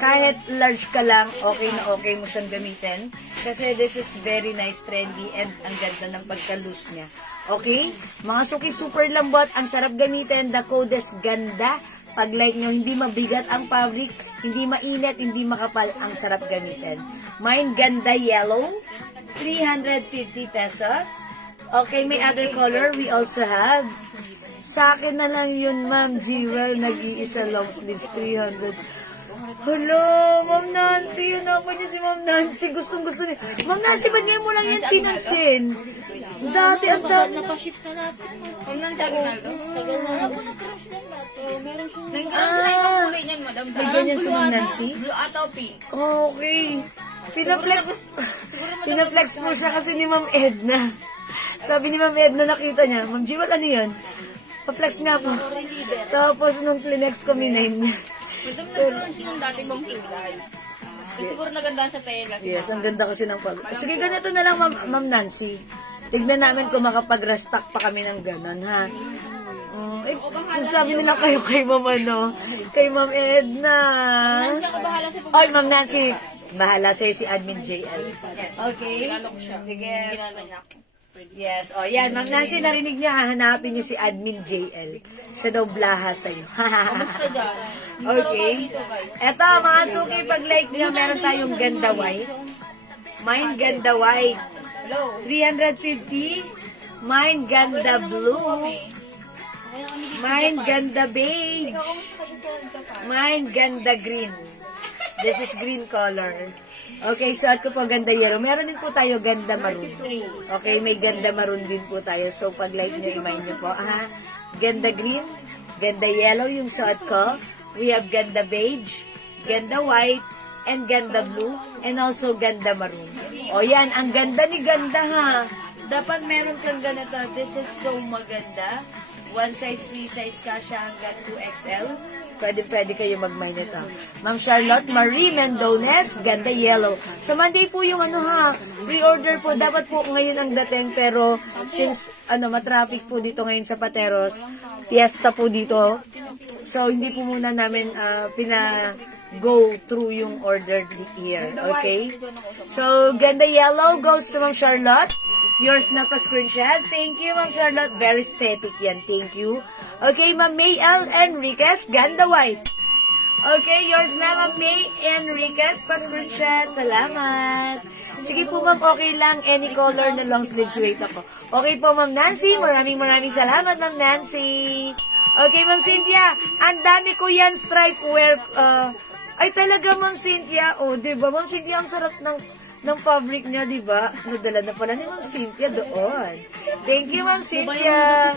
kahit large ka lang, okay na okay mo siyang gamitin. Kasi this is very nice, trendy, and ang ganda ng pagka-loose niya. Okay? Mga suki, super lambot. Ang sarap gamitin. The code is ganda. Pag like nyo, hindi mabigat ang fabric, hindi mainit, hindi makapal, ang sarap gamitin. Mine, ganda yellow, 350 pesos. Okay, may other color, we also have. Sa akin na lang yun, Ma'am Jewel, nag-iisa long sleeves, 300. Hello, Ma'am Nancy, yun ako niya si Ma'am Nancy, gustong-gusto niya. Ma'am Nancy, ba't ngayon mo lang yan pinansin? Dati, ang dami. Napaship na natin. Huwag nang sabi na ito. Tagal na ako nag-crush lang natin. Meron siyang... Nag-crush na yung kulay niyan, madam. May ganyan si Ma'am Nancy? Blue ataw pink. Okay. Pinaplex mo siya kasi ni Ma'am Edna. Sabi ni Ma'am Edna, nakita niya, Ma'am Jewel, ano yun? Pa-flex nga po. Tapos nung plinex ko, miname niya. Madam, nag-crush yung dati bang kulay. Siguro nagandaan sa tela. Yes, ang ganda kasi ng pag... Sige, ganito na lang, Ma'am Nancy. Tignan namin kung makapag-restock pa kami ng ganon, ha? Kung sabi nila kayo kay Ma'am ano, kay Ma'am Edna. Nancy, ako bahala sa Oy, Ma'am Nancy, bahala sa'yo si Admin JL. Okay? Kilala ko siya. Sige. Kilala niya ako. Yes, o yan, Ma'am Nancy, narinig niyo, hahanapin niyo si Admin JL. Siya daw blaha sa'yo. Kamusta dyan? Okay. Eto, mga suki, pag like niyo, meron tayong ganda white. Mine ganda white. Hello. 350. Mine ganda blue. Mine ganda beige. Mine ganda green. This is green color. Okay, suot ko po ganda yellow. Meron din po tayo ganda maroon. Okay, may ganda maroon din po tayo. So, pag like nyo, remind nyo po, ha? Ganda green, ganda yellow yung suot ko. We have ganda beige, ganda white, and ganda blue, and also ganda maroon. O yan, ang ganda ni ganda ha. Dapat meron kang ganito. This is so maganda. One size, free size kasha hanggang 2XL. Pwede kayo mag-mine ito. Ma'am Charlotte Marie Mendones, ganda yellow. Sa Monday po yung ano ha, pre-order po. Dapat po ngayon ang dating, pero since matraffic po dito ngayon sa Pateros, fiesta po dito. So, hindi po muna namin go through yung order here. Okay? So, ganda yellow goes to Ma'am Charlotte. Yours na pa screenshot. Thank you, Ma'am Charlotte. Very aesthetic yan. Thank you. Okay, Ma'am May L. Enriquez, ganda white. Okay, yours na, Ma'am May Enriquez, pa screenshot. Salamat. Sige po, Ma'am, okay lang. Any color na long sleeves, wait ako. Okay po, Ma'am Nancy. Maraming salamat, Ma'am Nancy. Okay, Ma'am Cynthia. Ang dami ko yan, stripe wear. Ay, talaga, Ma'am Cynthia. O, diba, Ma'am Cynthia, ang sarap ng fabric niya, diba? Nadala na pala ni Ma'am Cynthia doon. Thank you, Ma'am Cynthia.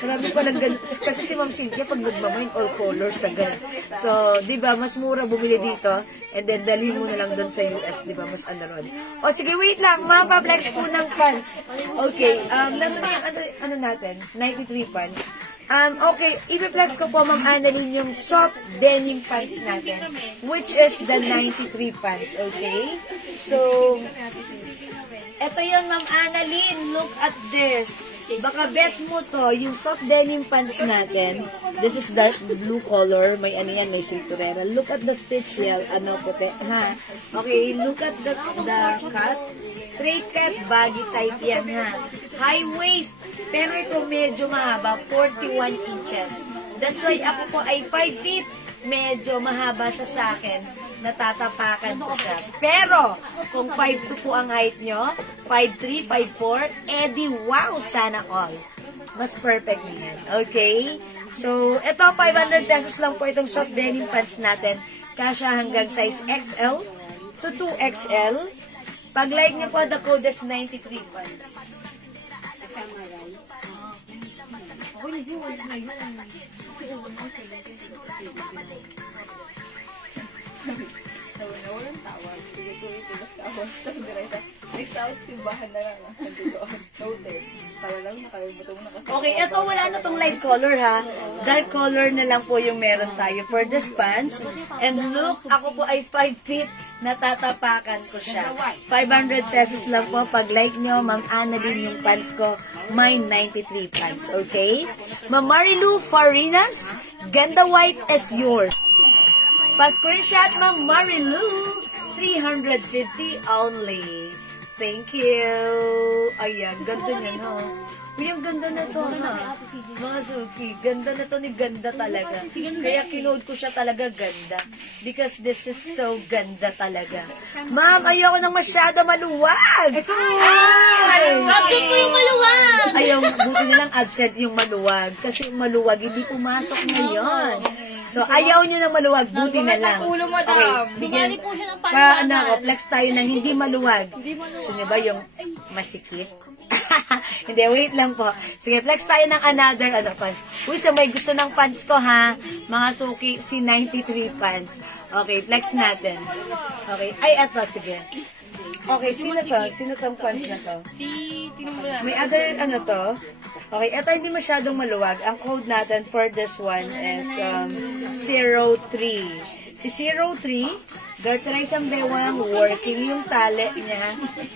Marami palang kasi si Ma'am Cynthia, pag nagmamain, all colors agad. So, diba, mas mura bumili dito, and then dalhin mo na lang doon sa US, diba, mas ron. O, sige, wait lang, mapaplex po ng pants. Okay, nasa yung, natin, 93 pants. Okay, i-flex ko po, Ma'am Annalyn, yung soft denim pants natin, which is the 93 pants, okay? So, eto yun, Ma'am Annalyn, look at this. Baka bet mo to, yung soft denim pants natin, this is dark blue color, may may cinturera. Look at the stitch here, puti, ha? Okay, look at the cut, straight cut, baggy type yan, ha? High waist, pero ito medyo mahaba, 41 inches. That's why ako po ay 5 feet, medyo mahaba siya sa akin. natatapakan ko siya. Pero, kung 5'2 po ang height nyo, 5'3, 5'4, edi wow, sana all. Mas perfect na yan. Okay? So, ito, 500 pesos lang po itong soft denim pants natin. Kasya hanggang size XL to 2XL. Pag like nyo po, the code is 93 pants. Kasama rice. Ako hindi, wala na yun. Kasi ulo mo, walang tawag. Sige ko ito, tawag. Next tawag, simbahan na lang. Noted. Tawag lang, nakalimutan mo na kasi. Okay, ito wala na tong light color ha. Dark color na lang po yung meron tayo for this pants. And look, ako po ay 5 feet. Natatapakan ko siya. 500 pesos lang po. Pag like nyo, Ma'am Annalyn, yung pants ko, mine 93 pants. Okay? Ma'am Marilu Farinas, ganda white is yours. Pa-screenshot, Ma'am Marilu, 350 only. Thank you. Ayan, ganda niya, no? Uy, ang ganda na to, ha? Mga Suki, ganda na to ni ganda talaga. Kaya kinode ko siya talaga ganda. Because this is so ganda talaga. Ma'am, ayoko nang masyado maluwag. Ay! Absent mo yung maluwag! Ayaw, buti na lang absent yung maluwag. Kasi yung maluwag, hindi pumasok ngayon. So, ayaw nyo ng maluwag, buti na lang. Ulo mo, Okay, madam. sige. Sumali po siya ng Ka, flex tayo ng hindi maluwag. Gusto nyo ba yung masikip? Hindi, wait lang po. Sige, flex tayo ng another pants. Uy, sa may gusto ng pants ko, ha? Mga Suki, si 93 pants. Okay, flex natin. Okay, ay, eto, sige. Okay, sino to? Sino tong pants na to? Tingnan mo lang. May other, to? Okay, ito hindi masyadong maluwag. Ang code natin for this one is 03. Si 03, Gertrude isang bewang, working yung tali niya.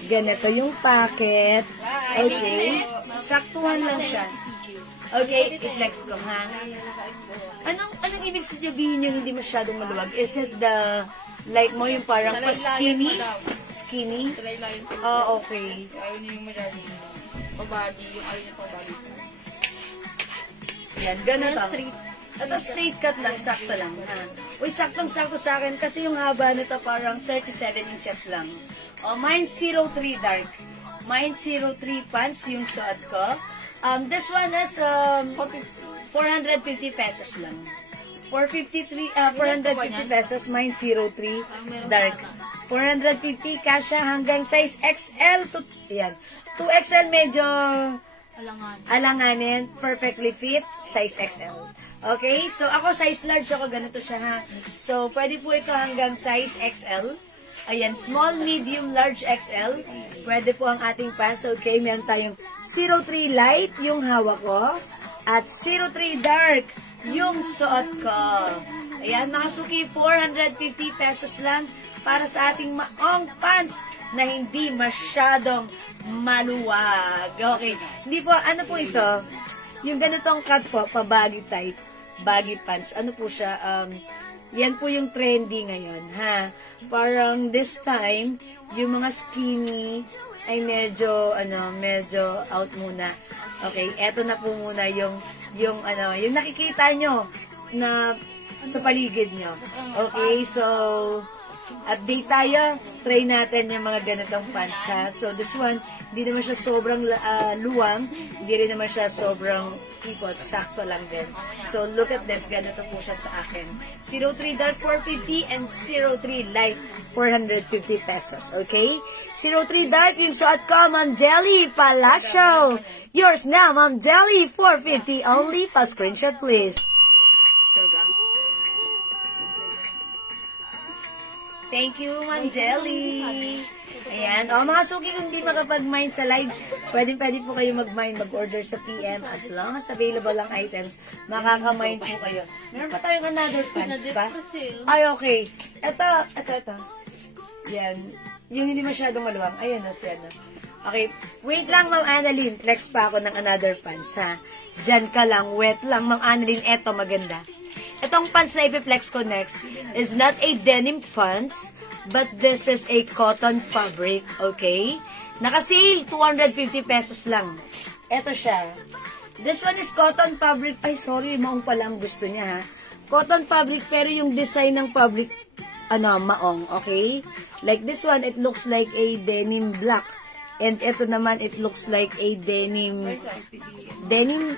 Ganito yung packet. Okay. Saktuhan lang siya. Okay, i-flex ko, ha? Anong ibig sabihin yung hindi masyadong maluwag? Is it the, like mo yung parang pa-skinny? Skinny? Talay-layin ko. Oh, okay. Ayaw niya yung masyado. Pabody, yung ayaw niya pabody. Yan, ganito. Straight. Ito straight cut lang, sakto lang. Ha? Uy, saktong-sakto sa akin kasi yung haba nito parang 37 inches lang. Oh, mine 03 dark. Mine 03 pants yung suot ko. This one is 450 pesos lang. 450 pesos, mine 03 dark. 450 kasha hanggang size XL to, yan. 2XL medyo alanganin, perfectly fit, size XL. Okay, so ako size large ako, ganito siya ha. So, pwede po ito hanggang size XL. Ayan, small, medium, large, XL. Pwede po ang ating pants. Okay, meron tayong 03 light, yung hawak ko. At 03 dark, yung suot ko. Ayan, mga Suki, 450 pesos lang para sa ating maong pants na hindi masyadong maluwag. Okay, hindi po, ano po ito? Yung ganitong cut po, pa-baggy type, baggy pants. Ano po siya? Yan po yung trendy ngayon, ha? Parang this time, yung mga skinny ay medyo out muna. Okay, eto na po muna yung nakikita nyo na sa paligid nyo. Okay, so, update tayo. Try natin yung mga ganitong pants, ha? So, this one, hindi naman siya sobrang luwang, hindi rin naman siya sobrang ipot, sakto lang din. So, look at this, ganito po siya sa akin. 03 dark 450 and 03 light 450 pesos, okay? 03 dark yung suot ko, Ma'am Jelly Palacio. Yours now, Ma'am Jelly, 450 only. Pa-screenshot, please. Thank you, Ma'am Jelly. Ayan. O, mga Suki, kung di makapag-mine sa live, pwede po kayo mag-mine, mag-order sa PM. As long as available ang items, makaka-mine po kayo. Meron pa tayong another pants pa? Ay, okay. Ito. Yan. Yung hindi masyadong maluwang. Ayan o, siya na. Okay. Wait lang, Ma'am Annalyn. Flex pa ako ng another pants, ha? Diyan ka lang. Wet lang, Ma'am Annalyn. Eto, maganda. Itong pants na ipiplex ko next is not a denim pants, but this is a cotton fabric, okay? Naka-sale, 250 pesos lang. Ito siya. This one is cotton fabric. Ay, sorry, maong pala ang gusto niya, ha? Cotton fabric, pero yung design ng fabric, maong, okay? Like this one, it looks like a denim black. And ito naman, it looks like a denim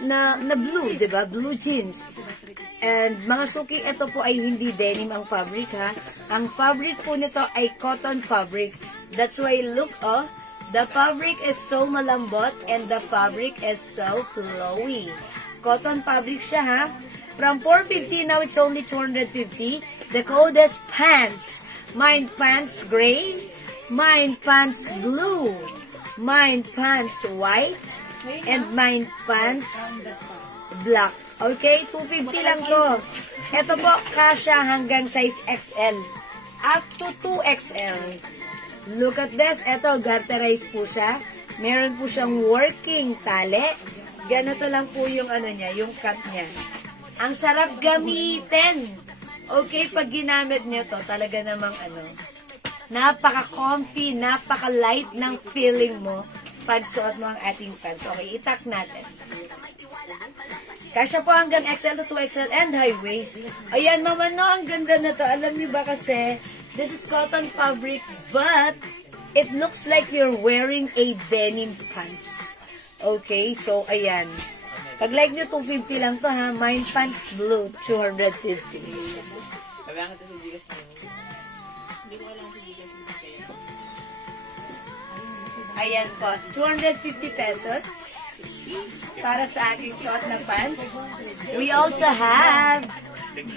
na blue, di ba? Blue jeans. And mga suki, ito po ay hindi denim ang fabric, ha? Ang fabric po nito ay cotton fabric. That's why, look, oh, the fabric is so malambot and the fabric is so flowy. Cotton fabric siya, ha? From 450, now it's only 250. The code is pants. Mine pants gray. Mine pants blue. Mine pants white. And mine pants black. Okay, 250 lang to. Ito po, kasha hanggang size XL. Up to 2XL. Look at this. Ito, garterized po siya. Meron po siyang working tali. Ganito lang po yung niya, yung cut niya. Ang sarap gamitin. Okay, pag ginamit nyo to, talaga namang napaka-comfy, napaka-light ng feeling mo pag suot mo ang ating pants. Okay, itak natin. Kasya po hanggang XL to 2XL and high waist. Ayan, mama, no, ang ganda na to. Alam niyo ba kasi, this is cotton fabric, but it looks like you're wearing a denim pants. Okay, so ayan. Pag like nyo, 250 lang to, ha. Mine pants blue, 250. Ayan po, 250 pesos para sa aking suot na pants. We also have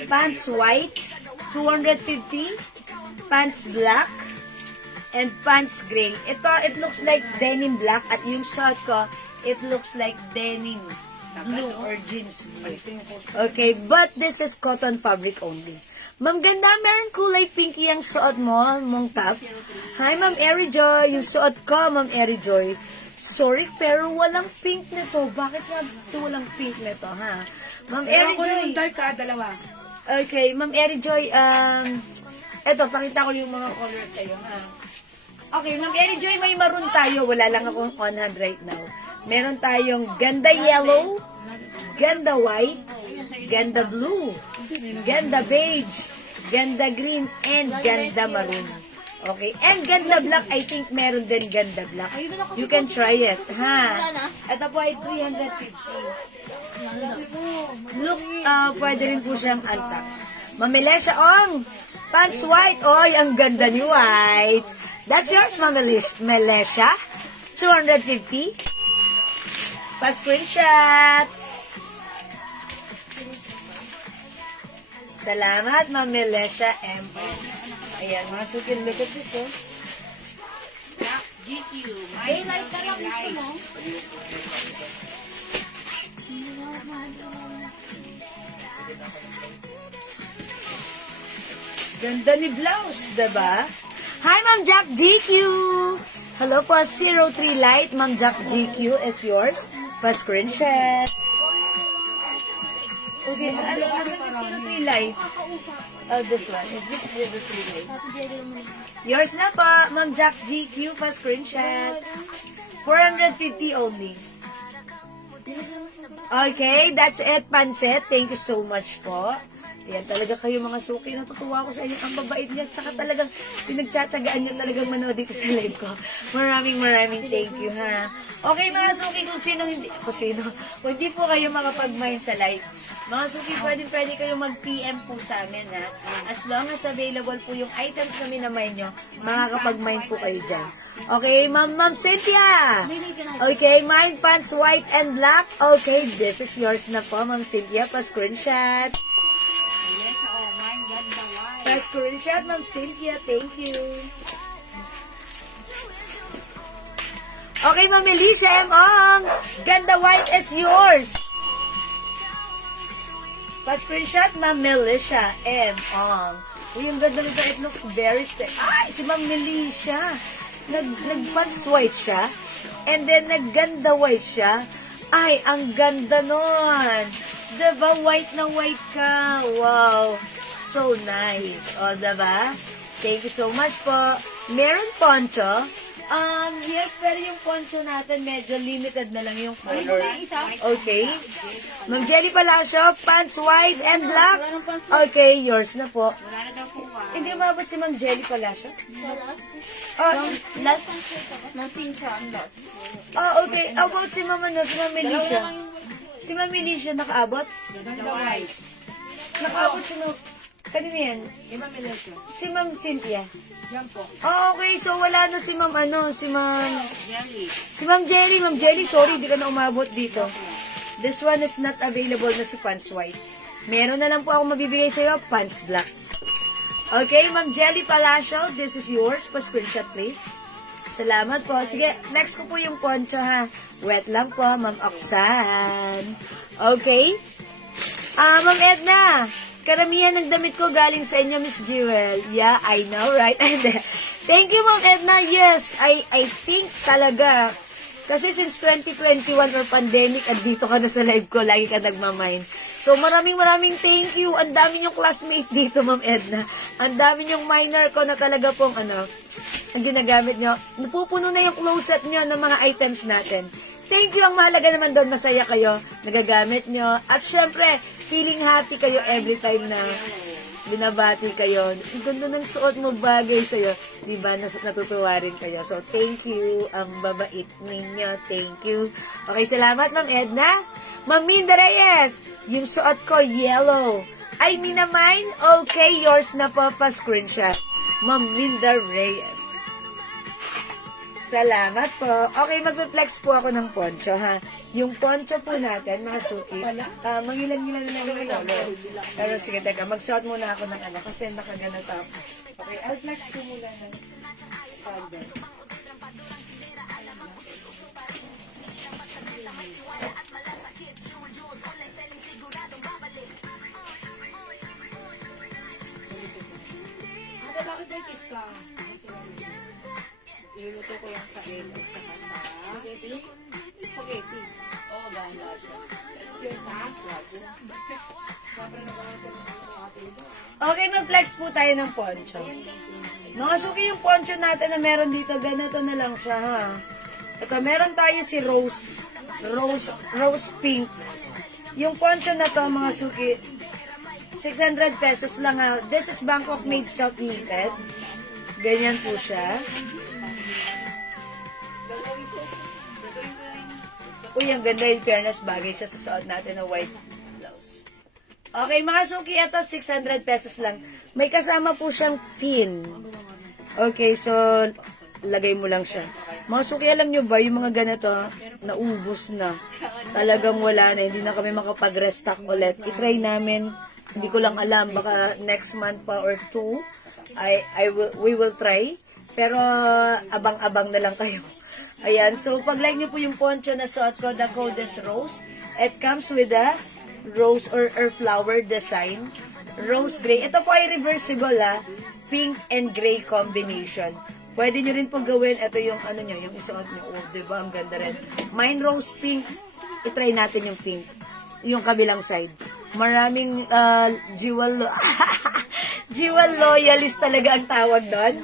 pants white, 250, pants black, and pants gray. Ito, it looks like denim black at yung suot ko, it looks like denim blue or jeans blue. Okay, but this is cotton fabric only. Ma'am ganda, meron kulay pinky ang suot mo, mong top. Hi, Ma'am Eri Joy. Yung suot ko, Ma'am Eri Joy. Sorry, pero walang pink nito. Bakit nga walang pink nito, ha? Ma'am Eri Joy. dark ka, dalawa. Okay, Ma'am Eri Joy, eto, pakita ko yung mga colors sa'yo, ha? Okay, Ma'am Eri Joy, may maroon tayo. Wala lang akong on hand right now. Meron tayong ganda yellow, ganda white, ganda blue, ganda beige, ganda green, and ganda maroon. Okay, and ganda black, I think meron din ganda black. You can try it, ha? Ito po ay 350. Look, pwede rin po siyang antak. Mamilesya Ong, pants white. Oy, ang ganda ni white. That's yours, Mamilesya. 250. Pa-screenshot. Salamat, Ma'am Melesha M. Ayan, mga sukin. Look at this, oh. GQ. Daylight ka lang gusto mo. Ganda ni blouse, diba? Hi, Ma'am Jack GQ. Hello po, 03 Light. Ma'am Jack GQ is yours. Pa-screenshot. Okay, ano kasi 03 Light? Oh, this one. Is this 03 Light? Yours na po, Ma'am Jack GQ. Pa-screenshot. 450 only. Okay, that's it, Panset. Thank you so much po. Ayan, talaga kayo mga suki. Natutuwa ko sa inyo. Ang babait niya. Tsaka talagang pinagtsatsagaan niyo talagang manood dito sa live ko. Maraming thank you, ha. Okay, mga suki, kung hindi po kayo makapag-mind sa live, mga suki, pwede kayo mag-PM po sa amin, ha. As long as available po yung items na minamay nyo, makakapag-mind po kayo dyan. Okay, Ma'am Cynthia. Okay, mine pants white and black. Okay, this is yours na po, Ma'am Cynthia. Pa-screenshot. Pa-screenshot, Ma'am Cynthia. Thank you. Okay, Ma'am Alicia M. Ong. Ganda white is yours. Pa-screenshot, Ma'am Melissa M. Ong. Uy, yung ganda nito. It looks very Ay, si Ma'am Melissa. Nag-pants white siya. And then, nagganda white siya. Ay, ang ganda nun. Diba, white na white ka. Wow. So nice. O, diba? Thank you so much po. Meron poncho. Yes, pero yung poncho natin, medyo limited na lang yung color. Okay. Ma'am Jelly Palacio, pants white and black. Okay, yours na po. Wala na daw po ah. Hindi umabot si Ma'am Jelly Palacio? Salas. Oh, last? Nasincha ang last. Oh, okay. How about si Ma'am, si Ma'am Melissa? Si Ma'am Melissa nakaabot? Ganda white. Nakaabot si Ma'am... Kanina yan? Iba Melissa. Si Ma'am Cynthia. Yan po. Oh, okay. So, wala na si Ma'am si Ma'am... Jelly. Si Ma'am Jelly. Ma'am Jelly, sorry, di ka na umabot dito. This one is not available na si pants white. Meron na lang po ako mabibigay sa'yo, pants black. Okay, Ma'am Jelly Palacio, this is yours. Pa-screenshot, please. Salamat po. Sige, next ko po yung poncho, ha. Wet lang po, Ma'am Oksan. Okay. Ma'am Edna, karamihan ng damit ko galing sa inyo, Miss Jewel. Yeah, I know, right? Thank you, Ma'am Edna. Yes, I think talaga. Kasi since 2021 or pandemic, andito ka na sa live ko, lagi ka nagmamind. So, maraming thank you. Ang dami yung classmate dito, Ma'am Edna. Ang dami yung minor ko na talaga pong ang ginagamit nyo. Napupuno na yung closet nyo ng mga items natin. Thank you. Ang mahalaga naman doon, masaya kayo, nagagamit nyo. At syempre, feeling happy kayo every time na binabati kayo. Ang ganda ng suot mo, bagay sa'yo. Diba? Natutuwa rin kayo. So, thank you. Ang babait ninyo. Thank you. Okay, salamat, Ma'am Edna. Ma'am Minda Reyes, yung suot ko, yellow. I mean na mine? Okay, yours na po pa-screenshot. Ma'am Minda Reyes. Salamat po. Okay, magpe-flex po ako ng poncho, ha? Yung poncho po natin, mga suki, mangilan-ngilan na lang yung color. Pero sige, teka, magsuot muna ako ng kasi nakaganat ako. Okay, I'll flex po muna ng sandal. Bakit may kiss ka? Iluluto ko yan sa ilo at saka sa spaghetti. Spaghetti. Oo, ganda siya. Yun na, Okay, mag-flex po tayo ng poncho. Mga suki, yung poncho natin na meron dito, ganito na lang siya, ha? Ito, meron tayo si Rose Pink. Yung poncho na to, mga suki, 600 pesos lang, ha? This is Bangkok made South knitted. Ganyan po siya. Uy, ang ganda yung fairness, bagay siya sa suot natin na white blouse. Okay, mga suki, ito 600 pesos lang. May kasama po siyang pin. Okay, so lagay mo lang siya. Mga suki, alam nyo ba, yung mga ganito, naubos na. Talagang wala na, hindi na kami makapag-restock ulit. I-try namin, hindi ko lang alam, baka next month pa or 2, we will try. Pero abang-abang na lang kayo. Ayan, so pag like nyo po yung poncho na suot ko, the code is rose. It comes with a rose or flower design. Rose gray. Ito po ay reversible, ha. Pink and gray combination. Pwede nyo rin po gawin. Ito yung yung isuot nyo. Oh, diba? Ang ganda rin. Mine rose pink. I-try natin yung pink. Yung kabilang side. Maraming jewel loyalist talaga ang tawag doon.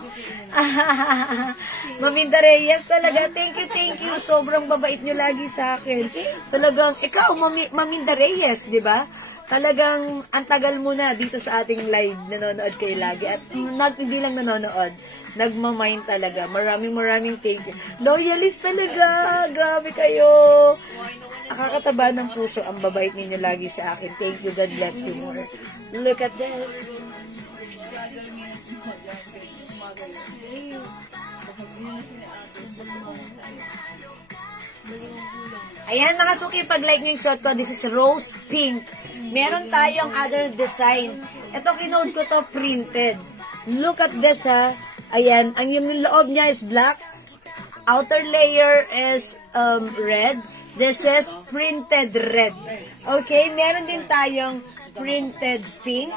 Maminda Reyes talaga, thank you. Sobrang babait nyo lagi sa akin. Talagang, ikaw, Maminda Reyes, di ba? Talagang, ang tagal mo na dito sa ating live, nanonood kayo lagi. At hindi lang nanonood, nagmamind talaga. Maraming thank you. Loyalist talaga, grabe kayo. Nakakataba ng puso, ang babait ninyo lagi sa akin. Thank you, God bless you more. Look at this. Ayan mga suki, pag like nyo yung shot ko, this is rose pink. Meron tayong other design. Ito kinode ko to printed. Look at this, ha. Ayan, ang yung loob niya is black. Outer layer is red. This is printed red. Okay, meron din tayong printed pink.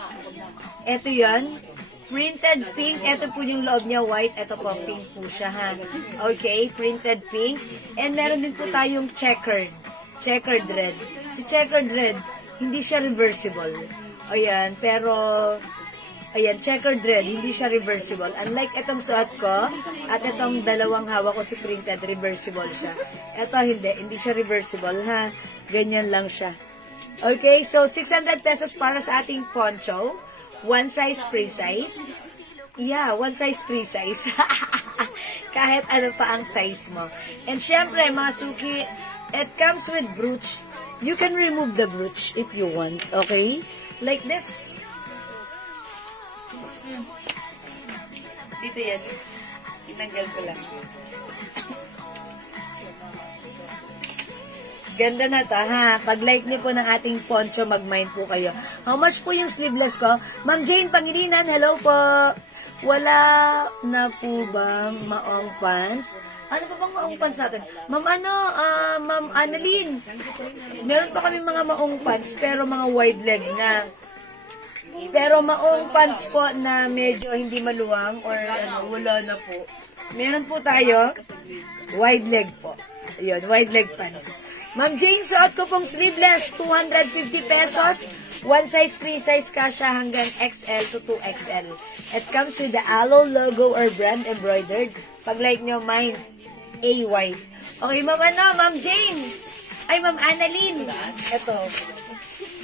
Ito yan. Printed pink. Ito po yung loob niya, white. Ito po, pink po siya, ha. Okay, printed pink. And meron din po tayong checkered. Checkered red. Si checkered red, hindi siya reversible. Ayan, pero Ayan, checkered red, hindi siya reversible. Unlike itong suot ko, at itong dalawang hawak ko si printed, reversible siya. Ito hindi siya reversible ha. Ganyan lang siya. Okay, so 600 pesos para sa ating poncho. One size, free size. Yeah, one size, free size. Kahit ano pa ang size mo. And syempre, mga suki, it comes with brooch. You can remove the brooch if you want, okay? Like this. Dito yan. Tinanggal ko lang. Ganda na to, ha? Pag-like niyo po ng ating poncho, mag-mine po kayo. How much po yung sleeveless ko? Ma'am Jane Pangilinan, hello po. Wala na po bang maong pants? Ano pa bang maong pants natin? Ma'am Ma'am Annalyn, meron pa kami mga maong pants, pero mga wide leg na. Pero maong pants po na medyo hindi maluwang or wala na po. Meron po tayo, wide leg po. Ayun, wide leg pants. Ma'am Jane, suot ko pong sleeveless, 250 pesos. One size, free size kasha hanggang XL to 2XL. It comes with the Aloe logo or brand embroidered. Pag like nyo, mine, AY. Okay, Ma'am Jane. Ay, Ma'am Annalyn. Ito.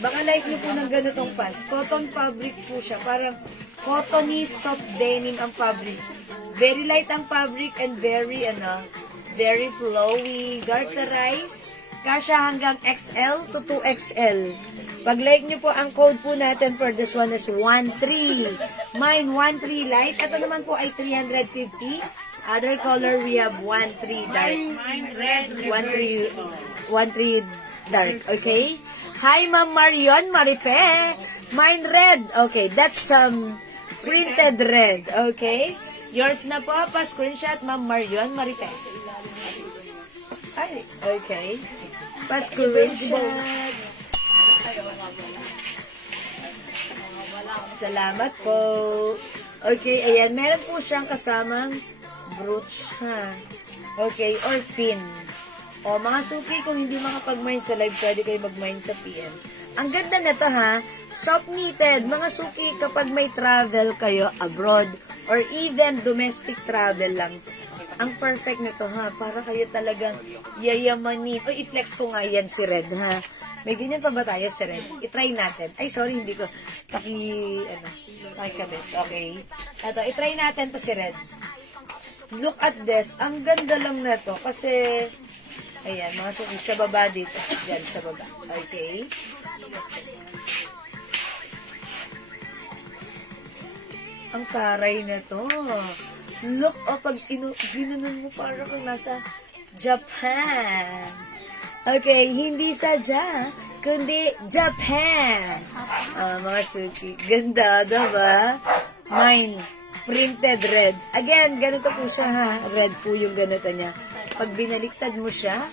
Baka like nyo po ng ganitong pants. Cotton fabric po siya. Parang cottony soft denim ang fabric. Very light ang fabric and very flowy. Dark na rice. Kasha hanggang XL to 2XL. Pag like nyo po, ang code po natin for this one is 13. Mine, 13 light. Ito naman po ay 350. Other color, we have 13 dark. 13 dark. Okay? Hi, Ma'am Marion Marife. Mine red. Okay, that's printed red. Okay? Yours na po. Pa-screenshot, Ma'am Marion Marife. Ay, okay. Pa-screenshot. Salamat po. Okay, ayan. Meron po siyang kasamang brooch, ha? Okay, or pin. O, mga suki, kung hindi makapag-mine sa live, pwede kayo mag-mine sa PM. Ang ganda na to, ha? Soft knitted. Mga suki, kapag may travel kayo abroad, or even domestic travel lang, ang perfect na to, ha? Para kayo talagang yayamanin. O, i-flex ko nga yan si Red, ha? May ganyan pa ba tayo si Red? I-try natin. Ay, sorry, hindi ko. Pakikabit. Okay. Ito, i-try natin to si Red. Look at this. Ang ganda lang na to. Kasi, ayan, mga suki, sa baba dito. Diyan, sa baba. Okay. Ang taray na to. Look, pag ginanon mo, parang kang nasa Japan. Okay, hindi sadya, kundi Japan. Mga suki. Ganda, diba? Mine, printed red. Again, ganito po siya, ha? Red po yung ganito niya. Pag binaliktad mo siya,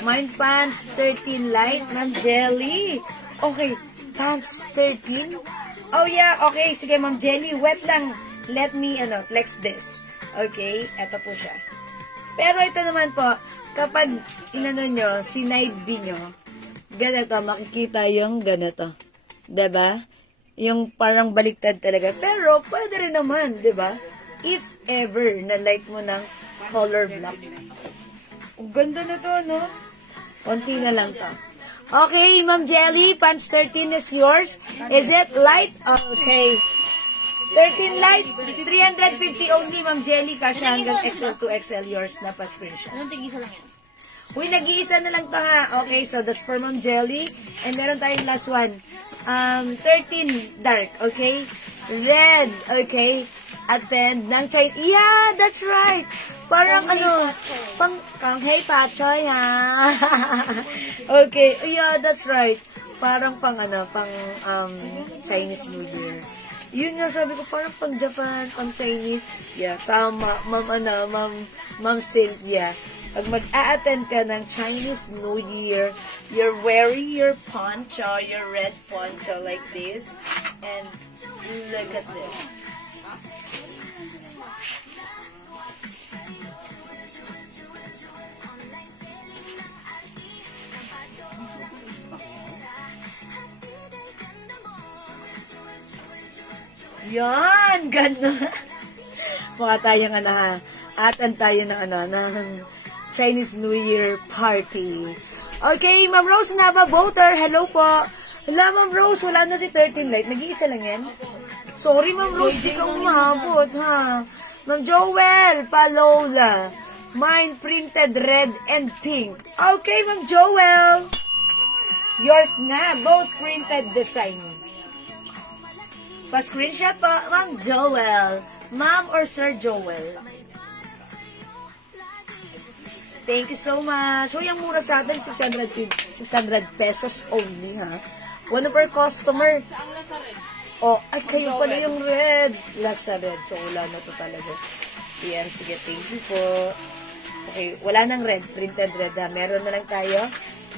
mine pants 13 light, Ma'am Jelly. Okay, pants 13. Oh yeah, okay. Sige, Ma'am Jelly, wet lang. Let me, flex this. Okay, eto po siya. Pero ito naman po, kapag nyo, sinide B nyo, ganito, makikita yung ganito. Diba? Yung parang baliktad talaga. Pero, pwede rin naman, diba? If ever na like mo ng color black. Ang ganda na to, no? Konti na lang to. Okay, Ma'am Jelly, pants 13 is yours. Is it light? Okay. 13 light, 350 only, Ma'am Jelly. Kasha hanggang XL to XL, yours na pa screenshot. Anong tig-isa lang yan? Uy, nag-iisa na lang to, ha? Okay, so that's for Ma'am Jelly. And meron tayong last one. 13 dark, okay? Red, okay? At then, ng China. Yeah, that's right. Parang Kanghei Pachoy, ha? Okay, yeah, that's right. Parang Chinese New Year. Yun nga, sabi ko, parang pang Japan, pang Chinese. Yeah, tama, Ma'am Cynthia. Pag mag-a-attend ka ng Chinese New Year, you're wearing your poncho, your red poncho like this. And look at this. Yan, ganda. Mukha tayong ano ha. Atan tayo ng ano, ng Chinese New Year party. Okay, Ma'am Rose Nava Voter, hello po. Hello, Ma'am Rose, wala na si 13 Light. Nag-iisa lang yan? Sorry, Ma'am Rose, di ka umabot, ha? Ma'am Joel, Palola. Mine printed red and pink. Okay, Ma'am Joel. Yours na, both printed design. Pa-screenshot po, Ma'am Joel. Ma'am or Sir Joel? Thank you so much. So, yung mura sa atin, 600 pesos only, ha? One per customer. Oh, ay, kayo pala yung red. Last sa red. So, wala na to talaga. Yan, sige, thank you po. Okay, wala nang red. Printed red, ha? Meron na lang tayo.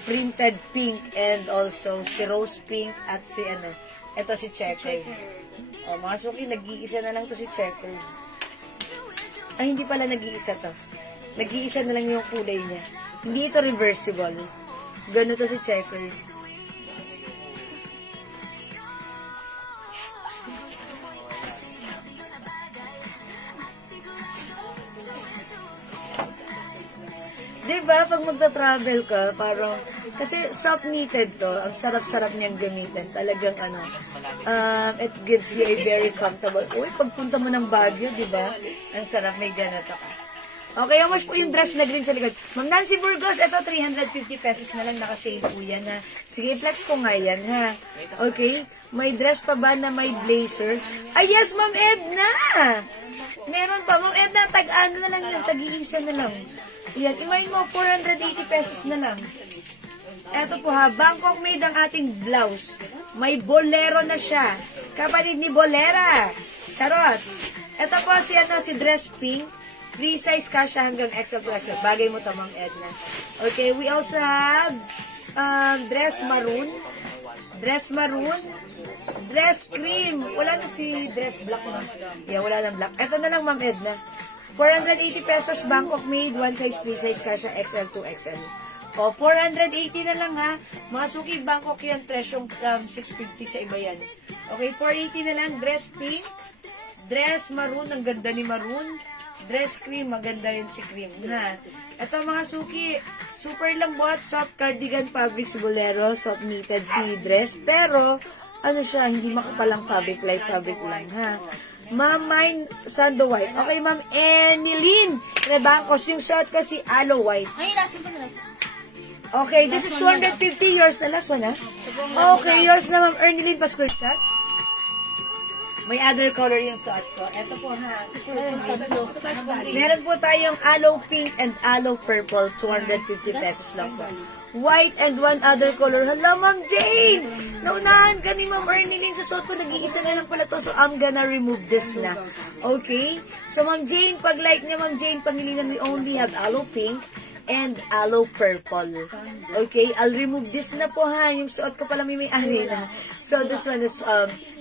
Printed pink and also si rose pink at si ano. Ito si checker. Oh, mga suki, nag-iisa na lang to si checker. Ay, hindi pala nag-iisa to. Nag-iisa na lang yung kulay niya. Hindi ito reversible. Ganun to si checker. Diba, pag magta-travel ka, parang, kasi soft knitted to, ang sarap-sarap niyang gamitin. Talagang ano, it gives you a very comfortable. Uy, pagpunta mo ng Baguio, diba? Ang sarap, may ganito ka. Okay, how much po yung dress na green sa likod? Ma'am Nancy Burgos, ito 350 pesos na lang, naka-sale po yan, ha. Sige, flex ko nga yan, ha. Okay, may dress pa ba na may blazer? Ay, yes, Ma'am Edna! Meron pa, Ma'am Edna, tag-ano na lang yan, tag-iisa na lang. Yan, imayin mo, 480 pesos na lang. Eto po ha, Bangkok made ang ating blouse. May bolero na siya. Kapatid ni Bolera. Charot. Eto po si, si dress pink. Free size kasha hanggang XL to XL. Bagay mo to, Ma'am Edna. Okay, we also have dress maroon. Dress maroon. Dress cream. Wala na si dress black na. Yeah, wala na black. Eto na lang, Ma'am Edna. 480 pesos, Bangkok made, one size, free size, kasha XL to XL. O, 480 na lang ha. Mga suki, Bangkok yan, presyong 650 sa iba yan. Okay, 480 na lang, dress pink, dress maroon, ang ganda ni maroon, dress cream, maganda rin si cream, ha. Ito mga suki, super lambot, soft cardigan fabrics bolero, soft knitted si dress, pero, ano siya, hindi makapalang fabric, light fabric lang, ha. Ma'am, mine, Sando White. Okay, Ma'am Ernilyn Rebangcos. Yung suot kasi aloe white. Ay, lasin pa na. Okay, this is 250. Yours na last one, ha? Okay, yours na, Ma'am Ernilyn. Pa-screenshot. May other color yung suot ko. Ito po, ha? Meron po tayong aloe pink and aloe purple. 250 pesos lang po. White and one other color. Hala, Ma'am Jane! Naunahan ka ni Ma'am Ernilyn sa suot ko. Nag-iisa na lang pala to. So, I'm gonna remove this na. Okay? So, Ma'am Jane, pag like niya, Ma'am Jane, pangilinan, we only have aloe pink and aloe purple. Okay? I'll remove this na po, ha? Yung suot ko pala may-ari na. So, this one is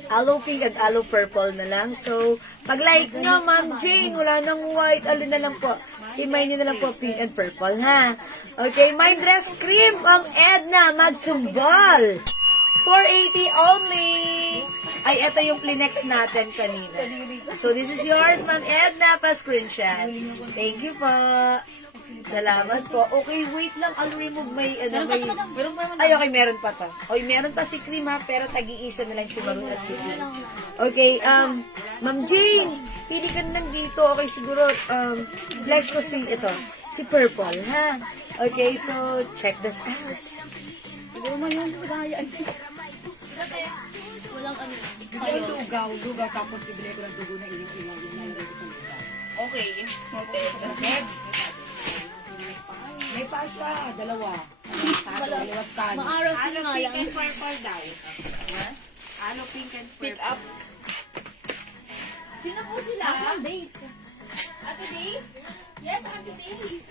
aloe pink and aloe purple na lang. So, pag like nyo, Ma'am Jane, wala nang white. Alin na lang po. Imay nyo na lang po pink and purple, ha? Okay, my dress cream, Ma'am Edna, magsumbol. 480 only. Ay, ito yung Plinex natin kanina. So, this is yours, Ma'am Edna, pa-screenshot. Thank you po. Salamat po. Okay, wait lang. I'll remove my, ay, okay, meron pa to. Okay, meron pa si cream, ha, pero tag-iisa na lang si maroon at si cream. Okay, Ma'am Jane, pili ka na lang dito. Okay, siguro, flex ko si, ito, si purple, ha? Okay, so, check this out. Siguro man yung kaya. Kasi, walang ano. Lugaw, tapos bibili ko ng dugo na ilang-ilang yung nalagay ko sa lugaw. Okay, noted. May pa siya, dalawa. Dalawat kanin. Maaras na nga Pink yan. and purple daw. Ano pink and Pick purple? up. Sino po sila? Days. Ate Days? Yes, Ate Days.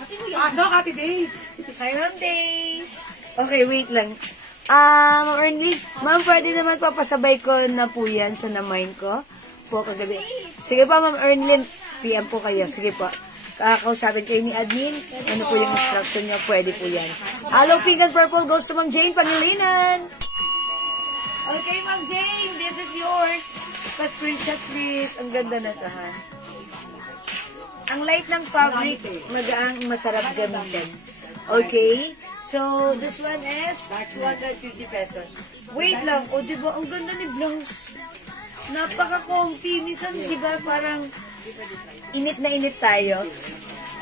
Ate mo yan. So, Ate Days. Hi, Ma'am Days. Okay, wait lang. Ma'am Ernly, Ma'am, pwede naman papasabay ko na po yan sa na-mine ko po kagabi. Sige pa, Ma'am Ernly, PM po kayo. Sige po. Kakausapin kayo ni admin. Ano po yung instruction niyo? Pwede po yan. Aloe pink and purple goes to Ma'am Jane Pangilinan. Okay, Ma'am Jane, this is yours. Pa-screenshot please. Ang ganda na to, ha? Ang light ng fabric, magaang masarap gamitin. Okay? So, this one is 250 pesos. Wait lang. O, diba, ang ganda ni blouse. Napaka-comfy. Minsan, diba, parang init na init tayo.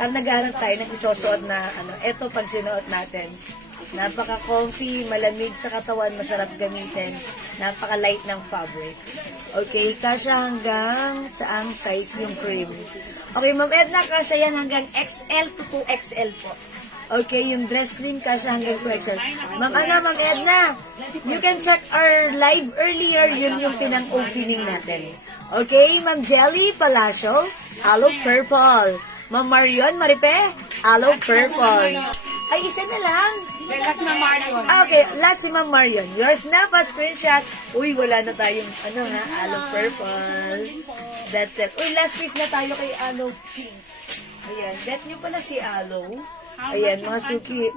Parang naghahanap tayo ng isusuot na, eto pag sinuot natin. Napaka-comfy, malamig sa katawan, masarap gamitin. Napaka-light ng fabric. Okay, kasya hanggang saang size yung cream. Okay, Ma'am Edna, kasya yan hanggang XL to 2XL po. Okay, yung dress cream kasya hanggang 2XL. Ma'am Edna, you can check our live earlier, yun yung pinang-opening natin. Okay, Ma'am Jelly Palacio, Aloe Purple. Ma'am Marion Maripe, Aloe Purple. Ay, isa na lang. Last na Marion. Okay, last si Ma'am Marion. Yours na pa, screenshot. Uy, wala na tayong, Aloe Purple. That's it. Uy, last piece na tayo kay Aloe Pink. Ayan, bet nyo pala si Aloe. Ayan, mga suki.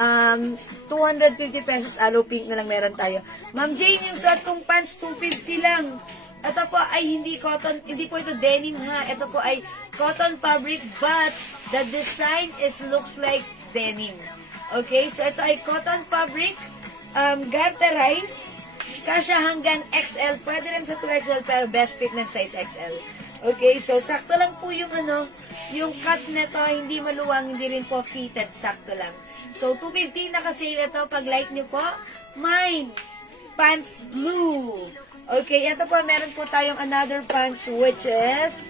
250 pesos Aloe Pink na lang meron tayo. Ma'am Jane, yung suot kong pants, 250 lang. Ito po ay hindi cotton, hindi po ito denim ha. Ito po ay cotton fabric, but the design looks like denim. Okay, so ito ay cotton fabric, garterized, kasya hanggang XL, pwede rin sa 2XL, pero best fit ng size XL. Okay, so sakto lang po yung yung cut nito, hindi maluwang, hindi rin po fitted, sakto lang. So, 250 naka-sale ito, pag like nyo po, mine, pants blue. Okay, ito po, meron po tayong another pants, which is,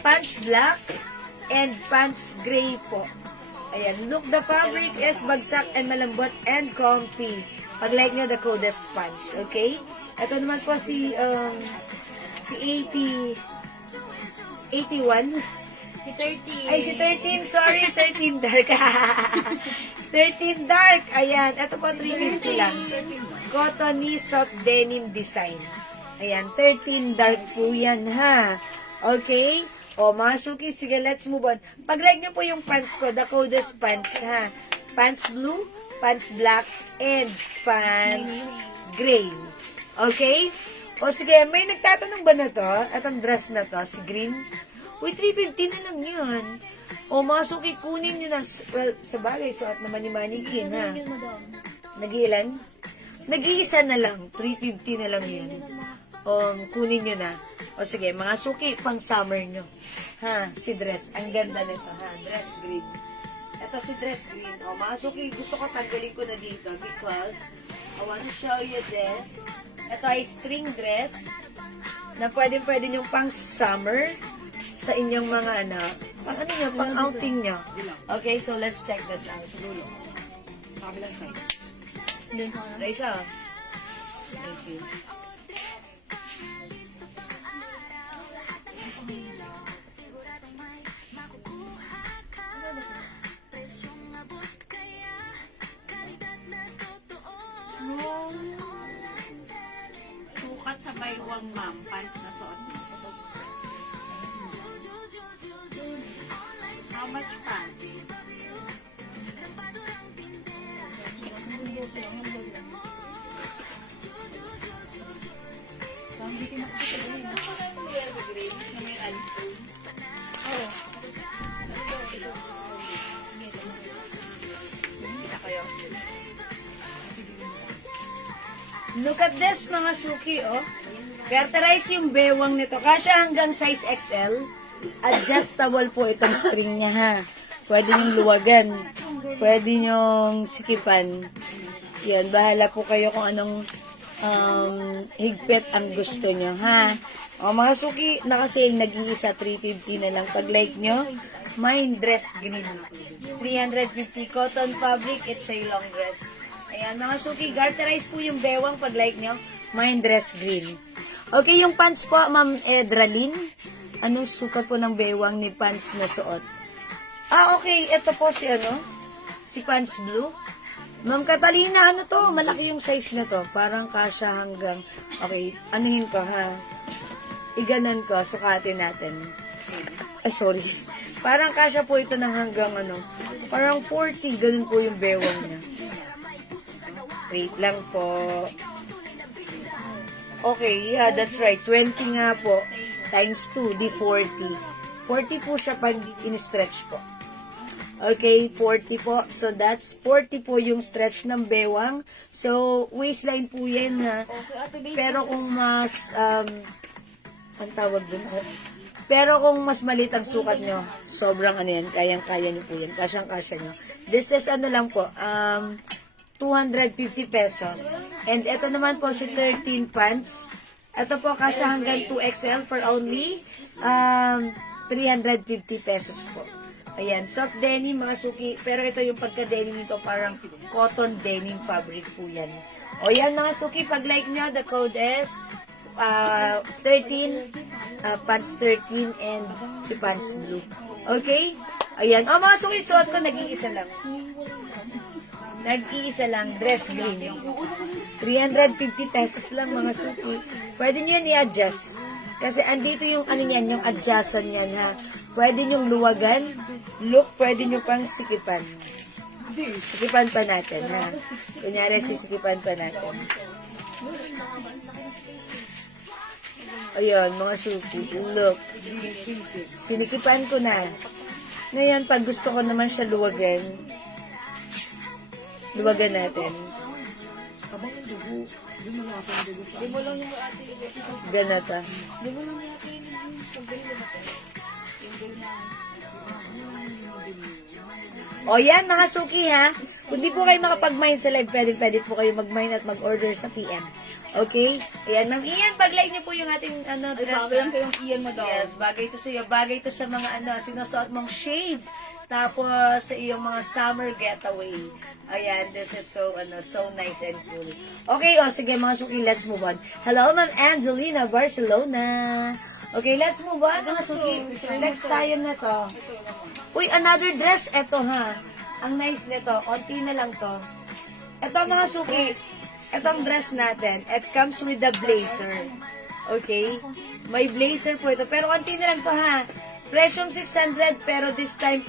pants black, and pants gray po. Ayan, look, the fabric is bagsak and malambot and comfy. Pag like nyo, the coldest pants, okay? Ito naman po si 81. Si 30. Ay, si 13, sorry, 13 dark. 13 dark, ayan, ito po 350 lang. Cottony soft denim design. Ayan, 13 dark po yan, ha? Okay? O, mga suki, sige, let's move on. Pag-like nyo po yung pants ko, the coldest pants, ha? Pants blue, pants black, and pants gray. Okay? O, sige, may nagtatanong ba na to? At ang dress na to, si green? Uy, 350 na lang yun. O, mga suki, kunin nyo na, well, sa bagay, suot naman ni Mannequin, ha? Nag-ilan? Nag-iisa na lang, 350 na lang yun. O, kunin nyo na. O sige, mga suki, pang summer nyo. Ha, si dress. Ang ganda nito, ha? Dress green. Ito si dress green. O, mga suki, gusto ko tanggalin ko na dito because I want to show you this. Ito ay string dress na pwede nyo pang summer sa inyong mga pang nyo, pang outing nyo. Okay, so let's check this out. Kabilang side. Raisa. Thank you. Sukat sa baywang ma'am, pants na suot. How much pants? Look at this, mga suki, oh. Garterize yung bewang nito. Kasya hanggang size XL. Adjustable po itong string niya, ha. Pwede nyong luwagan. Pwede nyong sikipan. Yan, bahala po kayo kung anong higpit ang gusto nyo, ha. O, mga suki, nakasale, nag-iisa, 350 na lang. Pag like nyo, mine dress green. 350 cotton fabric, it's a long dress. Ayan, mga suki, garterize po yung bewang pag like nyo. Mine dress green. Okay, yung pants po, Ma'am Edralyn. Anong sukat po ng bewang ni pants na suot? Ah, okay. Ito po si si pants blue. Ma'am Catalina, ano to? Malaki yung size na to. Parang kasya hanggang, okay, anuhin ko ha. Iganan ko, sukatin natin. Ay, sorry. Parang kasya po ito ng hanggang parang 40, ganun po yung bewang niya. Wait lang po. Okay, yeah, that's right. 20 nga po. Times 2, di 40. 40 po siya pag in-stretch po. Okay, 40 po. So, that's 40 po yung stretch ng bewang. So, waistline po yan ha. Okay, Ate Babe. Pero kung mas, ang tawag dun, pero kung mas maliit ang sukat nyo, sobrang ano yan, kayang-kaya nyo po yan. Kasyang-kasya nyo. This is ano lang po, 250 pesos. And ito naman po si 13 pants. Ito po kasya hanggang 2XL for only 350 pesos po. Ayan, soft denim mga suki. Pero ito yung pagka-denim nito, parang cotton denim fabric po yan. O yan mga suki, pag like nyo, the code is 13, pants 13 and si pants blue. Okay? Ayan. O mga suki, suot ko, nag-iisa lang. Nag-iisa lang, dress green. 350 pesos lang mga suki. Pwede nyo yan i-adjust. Kasi andito yung ano yan, yung adjustan yan ha. Pwede nyong luwagan. Look, pwede nyo pang sikipan. Sikipan pa natin ha. Kunyari, sisikipan pa natin. Ayun, mga suki. Look. Sinikipan ko na. Ngayon, pag gusto ko naman siya luwagan, luwagan natin. Di mo lang yung Ate Babe. Ganata. Di mo lang yung Ate Babe. O yan, mga suki ha. Kung di po kayo makapag-mine sa live, pwede po kayo mag-mine at mag-order sa PM. Okay? Ayan, Ma'am Ian, pag-like niyo po yung ating Ay, dress. bagay yan kayong iyan mo daw. Yes, bagay ito sa iyo. Bagay ito sa mga sinusuot mong shades. Tapos sa iyong mga summer getaway. Ayan, this is so nice and cool. Okay, sige mga suki, let's move on. Hello, Ma'am Angelina, Barcelona. Okay, let's move on, mga suki. Next tayo na to. Uy, another dress. Eto ha. Ang nice nito. Konti na lang to. Eto mga suki. Etong dress natin. It comes with the blazer. Okay? May blazer po ito. Pero konti na lang to ha. Presyong 600 pero this time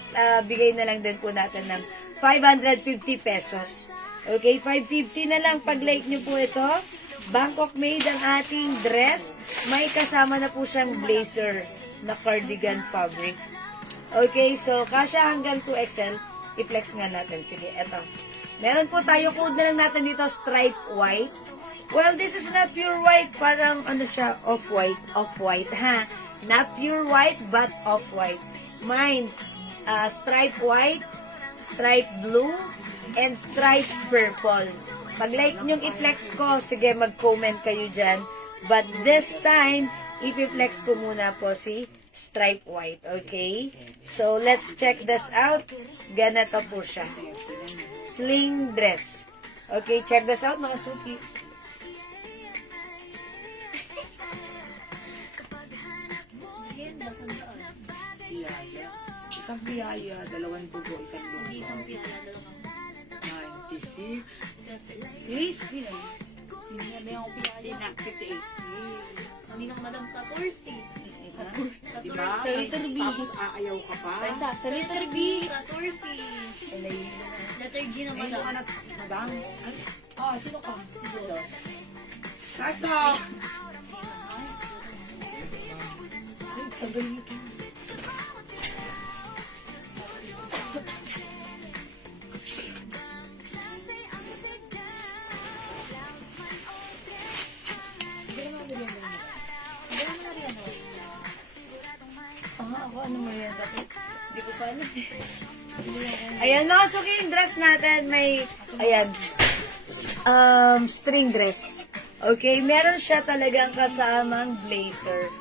bigay na lang din po natin ng 550 pesos. Okay? 550 na lang pag like nyo po ito. Bangkok made ang ating dress. May kasama na po siyang blazer na cardigan fabric. Okay, so kasya hanggang 2XL. I-flex nga natin. Sige, eto. Meron po tayo code na lang natin dito, stripe white. Well, this is not pure white. Parang ano siya, off-white. Off-white, ha? Not pure white, but off-white. Mine, stripe white, stripe blue, and stripe purple. Pag like nyong i-flex ko, sige, mag-comment kayo dyan. But this time, i-flex ko muna po si stripe white, okay? So, let's check this out. Ganito po siya. Sling dress. Okay, check this out, mga suki. Isang piyaya, dalawang dugo, isang dugo. Isang pila, dalawang 96. Please, Pinay. Hindi ako pila. 58. Kami ng Madam 14. Diba? Sa letter B. Tapos aayaw ka pa. Sa letter B, 14. Letter G na Ngayon Madam. anak, madam. Sino ka? Si Dos. Kaso! Ako, ano mo yan? Hindi ko pa alam. Ayan, mga suki, yung dress natin, may, ayan, string dress. Okay, meron siya talagang kasamang blazer.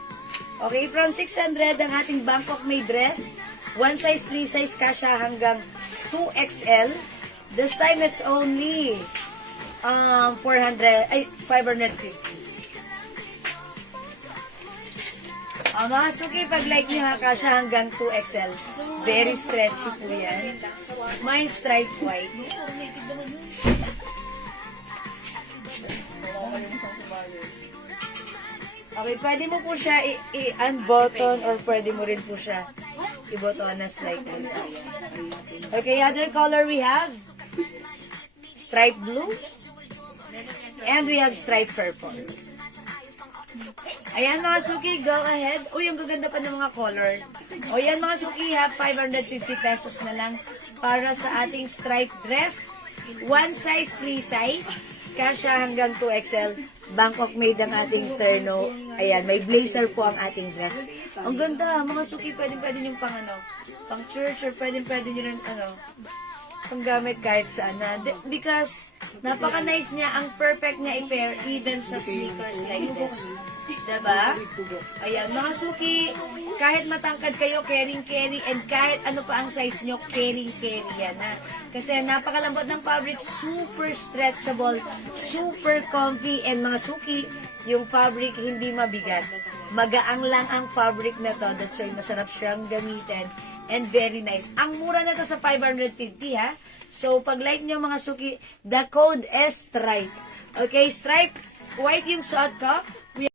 Okay, from 600 ang ating Bangkok may dress. One size, free size kasha hanggang 2XL. This time it's only 550. Mga suki, pag like nyo ha, kasha hanggang 2XL. Very stretchy po yan. Mine stripe white. Okay, pwede mo po siya i-unbutton or pwede mo rin po siya i-buttonas like this. Okay, other color we have stripe blue and we have stripe purple. Ayan mga suki, go ahead. Uy, ang gaganda pa ng mga color. O yan mga suki ha, 550 pesos na lang para sa ating striped dress. One size, free size. Kasha hanggang 2XL. Bangkok made ang ating terno. Ayan, may blazer po ang ating dress. Ang ganda, mga suki, pwede yung pang pang church or pwede nyo rin panggamit kahit saan na. Because, napaka-nice niya. Ang perfect niya i-pair even sa sneakers like this. Diba? Ayan, mga suki, kahit matangkad kayo, carry, and kahit ano pa ang size nyo, carry yan ha. Kasi napakalambot ng fabric, super stretchable, super comfy, and mga suki, yung fabric hindi mabigat. Magaang lang ang fabric na to, that's why masarap siyang gamitin. And very nice. Ang mura na to sa 550 ha. So, pag like nyo mga suki, the code is stripe. Okay, stripe. White yung suot ko.